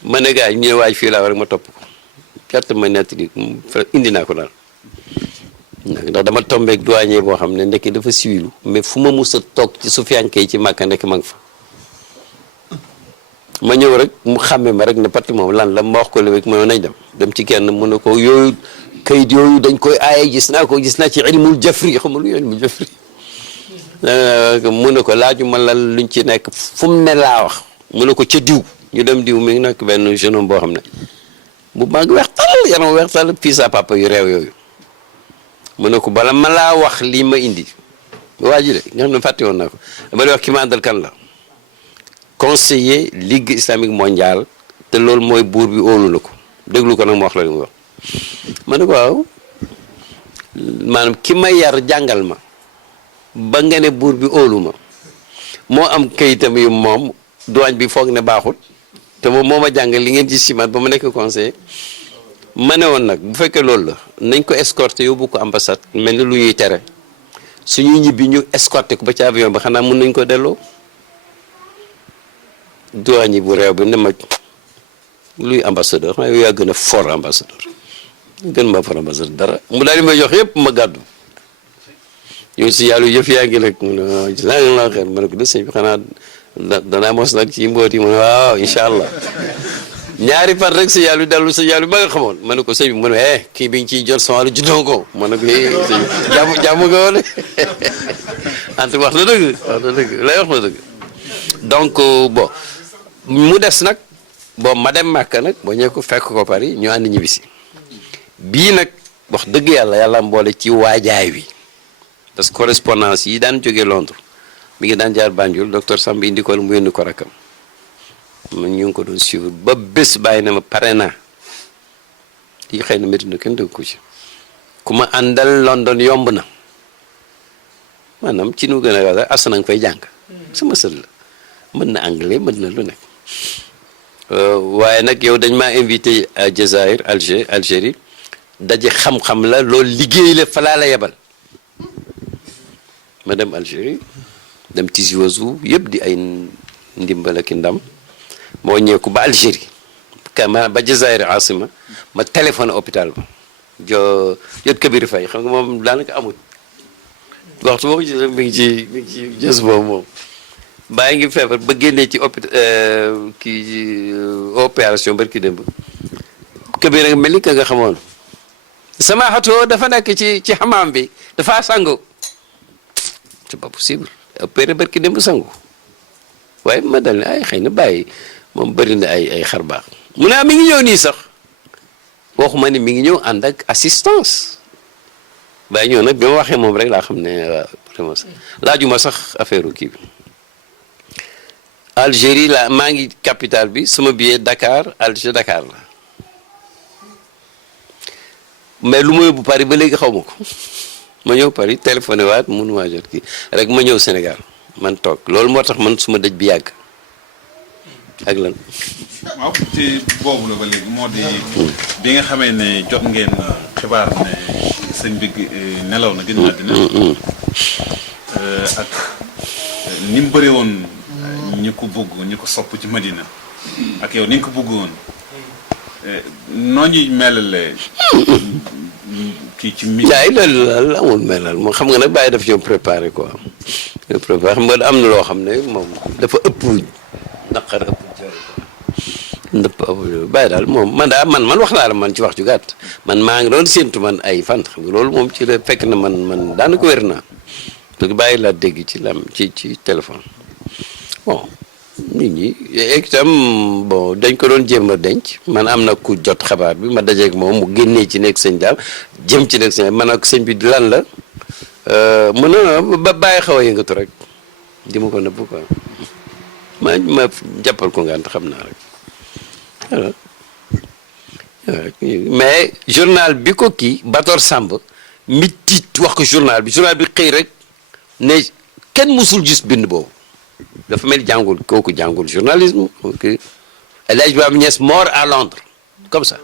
ma ne gars yi ñu ne waaj fii laa war rek ma topp ko carte ma nettali indi naa ko daal ndax dama tombeek douanier boo xam ne ndekki dafa siwilu mais fu ma mus a toog ci sufiyanke yi ci Màkka ndekk ma nga fa ma ñëw rek mu xàmme ma rek ne parti moom lan la ma wax ko léegi ma nañ dem ci kenn mu ne ko yooyu kayit yooyu dañ koy aaye gis naa ci ilmul jafri xamul lu ilmul jafri mu ne ko laaju ma lan luñ ci nekk fu mu ne laa wax mu ne ko ca diw ñu dem diw mi ngi nekk benn jeune homme boo xam ne bu maa ngi weex tal yaram weex tal fii sa papa yu réew yooyu mu ne ko bala ma laa wax lii ma indi waa ji de nga xam ne fàtte woon naa ko dama lay wax ki ma àndal kan la conseiller ligue islamique mondiale te loolu mooy buur bi óolu la ko déglu ko nag ma wax la li mu wax ma ne ko waaw maanaam ki ma yar jàngal ma ba nga ne buur bi óolu ma moo am kayitam yu moom douane bi foog ne baaxut te moom moo ma jàngal li ngeen ci simat ba ma nekk conseiller ma ne woon nag bu fekkee loolu la nañ ko escorter yóbbu ko ambassade mel ni lu ñuy tere suñuy ñibbi ñu escorter ko ba ci avion ba xanaa mun nañ ko delloo douane bu réew bi ne ma luy ambassadeur xam nga yaa gën a fort ambassadeur gën ma fort ambassadeur dara mu daal di may jox yëpp ma gàddu yow si yàlla yëf yaa ngi rek mu ne gis naa la xel ma ne ko de sëñ bi xanaa danaa mos nag ci mboot yi mu ne waaw incha allah ñaari fan rek si yàlla dellu si yàlla ba nga xamoon ma ne ko sëñ bi mu ne kii bi ngi ciy jot sama wàllu juddoo ko ma ne ko jàmm nga woon entre wax na dëgg lay wax na dëgg donc bon mu des nag bon ma dem Màkka nag boo ñëwee ko fekk ko Paris ñu ànd ñibbisi bii nag wax dëgg yàlla mboole ci waajaay wi parce que correspondance yi daan jógee Londres mi ngi daan jaar Banjul docteur Samb indi ko mu yónni ko rakam man ñu ngi ko doon suivre ba bés bàyyi na ma pare naa lii xëy na métti na kenn dëgg ko ci ku ma àndal London yomb na maanaam ci nu gën a gaaw asana nga fay jàng sama sët la mën na anglais mën na lu nekk waaye nag yow dañ maa invité à Jazaïr Algérie daje xam-xam la loolu liggéey la fa laa la yebal ma dem Algérie dem Tizi Ouzou yëpp di ay ndimbal ak ndam moo ñëeku ba Algérie ma ba Jazaïr asima ma téléphone hôpital ba jot Kabir Faye xam nga moom daanaka amul waxtu boo ko gis mi ngi ci jës boobu moom bàyyi ngi feebar ba génnee ci hôpital opération barki démb Kabir nag mel ni ka nga xamoon sama xatoo dafa nekk ci xamaam bi dafa sangu c'est pas possible opéré barki démb sangu waaye ma dal ne ay xëy na bàyyi moom bëri na ay xar baax mu ne mi ngi ñëw nii sax waxuma ni mi ngi ñëw ànd ak assistance bàyyi ñëw nag bi ma waxee moom rek laa xam ne waaw vraiment laajuma sax affaire kii bi Algérie la maa ngi capitale bi sama billet Dakar Alger Dakar la mais lu ma yóbbu Paris ba léegi xaw ma ko ma ñëw Paris téléphoné waat mënu maa jot kii rek ma ñëw Sénégal man toog loolu moo tax man suma dëj bi yàgg ak lan. waaw ci boobu la ba léegi moo di bi nga xamee ne jot ngeen xibaar ne sëñ bi nelaw na gën àddina ak ni mu bëree woon ñi ko bëgg ñi ko sopp ci Madina ak yow ni nga ko bëgg woon noo ñuy melalee kii ci mi. jaay loolu daal amul melal moom xam nga nag bàyyi daf ñoo préparé quoi ñoo préparé xam nga am na loo xam ne moom dafa ëpp naqar ëpp jooy ndëpp bàyyi daal moom man wax naa la man ci wax ju gàtt man maa ngi doon séentu man ay fan xam nga loolu moom ci la fekk na man daanaka wér naa parce que bàyyi laa dégg ci téléphone bon nit ñi itam bon dañ ko doon jéem a denc man am na ku jot xabaar bi ma dajeeg moom mu génnee ci nekk sëñ daal jëm ci nekk sëñ man ak sëñ bi lan la mën na ba bàyyi xaw a yëngatu rek di ma ko nëbb quoi ma jàppal ko ngant xam naa rek voilà mais journal bi ko kii Bator Samb mi tiit wax ko journal bi xëy rek ne kenn musul gis bind boobu dafa mel jàngul kooku jàngul journalisme ok El Hadj Babou Niass mort à Londres comme ça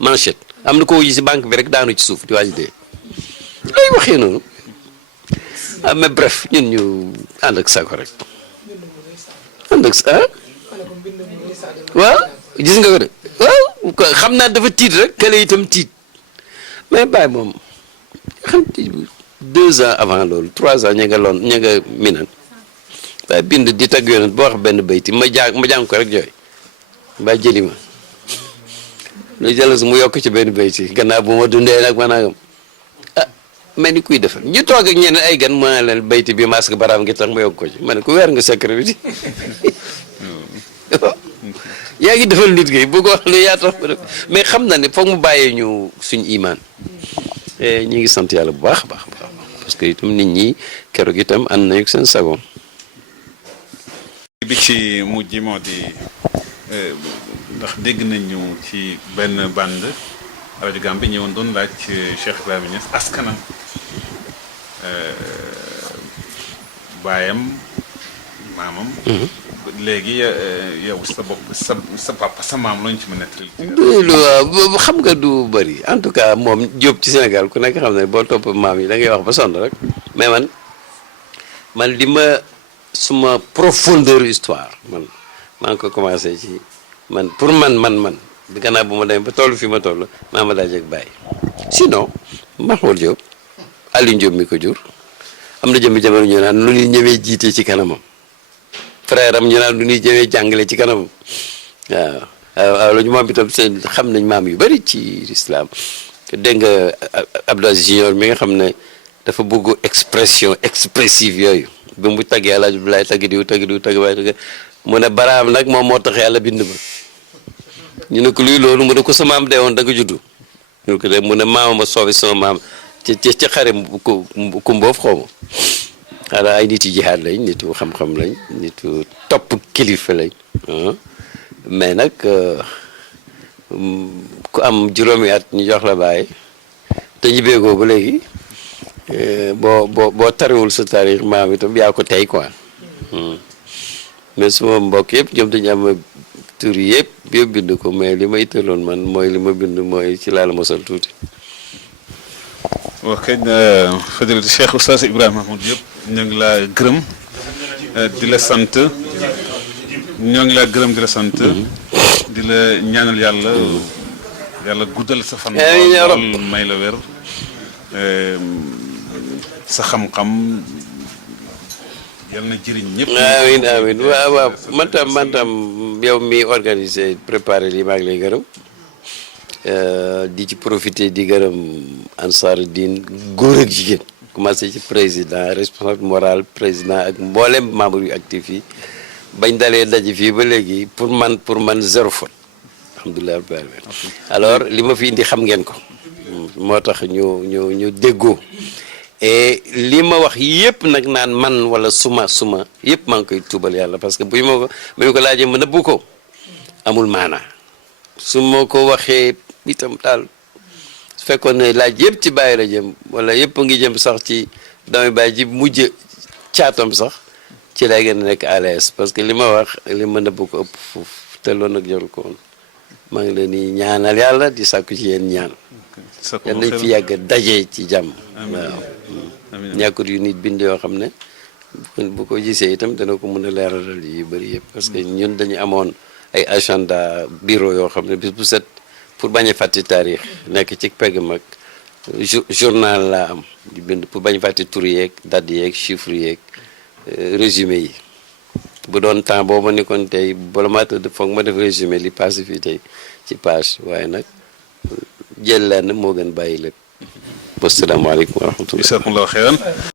manchette am na koo yi si banque bi rek daanu ci suuf di waaj dee lay waxee noonu mais bref ñun ñu ànd ak sago rek ànd ak sa waaw gis nga ko de waaw xam naa dafa tiit rek kële itam tiit mais bàyyi moom xam 2 ans avant loolu 3 ans ña nga minan waaye bind di tagg yonent boo wax benn bayti ma jàng ko rek jooy mbaa jëli ma lu jëlas mu yokk ci benn bayti gannaaw bu ma dundee nag maanaam mel ni kuy defal ñu toog ak ñeneen ay gan ma leen bayti bi masque baraam ngi tax ma yokk ko ci ma ne ko weer nga secret bi yaa ngi defal nit ki bu ko wax lu yaa tax mais xam na ne foog mu bàyyee ñu suñ imaan ñi ngi sant yàlla bu baax a baax parce que itam nit ñi keroog itam ànd nañu seen sago bi ci mujj moo di ndax dégg nañu ci benn bande rajo Gambie ñëwoon doon laaj Cheikh Ibrahima Niass askanam baayam maamam léegi yow sa bopp sa papa sa maam lañu ci mën a nettali. waaw xam nga du bëri en tout cas moom Diop ci Sénégal ku nekk xam ne boo topp maam yi da ngay wax ba sonn rek mais man li ma suma profondeur histoire man maa ngi ko commencé ci man pour man bi gannaaw bu ma demee ba toll fi ma toll maa ma dajeeg bàyyi sinon Mahmoud Diop Aliou Diop mi ko jur am na jëmmi jamono ñu naan lu ñuy ñëwee jiite ci kanamam frère am ñu naan lu ñuy ñëwee jàngale ci kanamam waaw lu ñu moom itam seen xam nañ maam yu bëri ci islam dégg nga Abdou Aziz Junior mi nga xam ne dafa bëgg expression expressive yooyu bi mu taggee El Hadj Abdoulaye tagg waaye mu ne baraam nag moom moo tax yàlla bind ma ñu ne ko luy loolu mu ne ko sa maam dee woon da nga juddu ñu ne ko de mu ne maama ma soofi sama maam ci xare ku mboof xaw ma xanaa ay nit yu jihaad lañ nit yu xam-xam lañ nit yu topp kilifa lañ mais nag ku am juróomi at ñu jox la bàyyi te ñu béegoo ba léegi boo tariwul sa taarix maam itam yaa ko tey quoi mais suma mbokk yëpp ñoom dañu am tur yëpp bind ko mais li ma itteeloon man mooy li ma bind mooy ci laa la mosal tuuti. ok fadilatu Cheikh Oustaz Ibrahima Mahmoud Diop ñoo ngi laa gërëm di la sant di la ñaanal yàlla guddal sa fan. lool may la wér sa xam-xam yal na jëriñ ñëpp. amiin waaw man tam yow mi organisé préparé lii maa ngi lay gërëm di ci profité di gërëm Ansar Dine góor ak jigéen commencé ci président responsable moral président ak mboolem membre yu actif yi bañ dalee daje fii ba léegi pour man zéro faute alhamdulilah rabbil alamin alors li ma fi indi xam ngeen ko moo tax ñu déggoo et li ma wax yëpp nag naan man wala suma yëpp maa ngi koy tuubal yàlla parce que bu ñu ko laajee ma nëbbu ko amul maanaa su ma ko waxee itam daal su fekkoon ne laaj yëpp ci bàyyi la jëm wala yëpp a ngi jëm sax ci damay bàyyi ji mujj caatam sax ci lay gën a nekk à l'aise parce que li ma wax li ma nëbbu ko ëpp foofu te loolu nag jarul ko woon maa ngi leen di ñaanal yàlla di sàkku ci yéen ñaan yal nañ fi yàgg daje ci jàmm waaw ñàkkut yu nit bind yoo xam ne bu ko gisee itam dana ko mën a leeralal yu bëri yëpp parce que ñun dañu amoon ay agenda bureau yoo xam ne bis bu set pour bañ a fàtte taarix nekk ci pegg mag journal laa am di bind pour bañ a fàtte tur yeeg date yeeg chiffre yeeg résumé yi bu doon temps boobu ni kon tey bala maa tëdd foog ma def résumé li passé fii tey ci page waaye nag jël lenn moo gën bàyyi lépp. Asalaamaaleykum wa rahmatulah.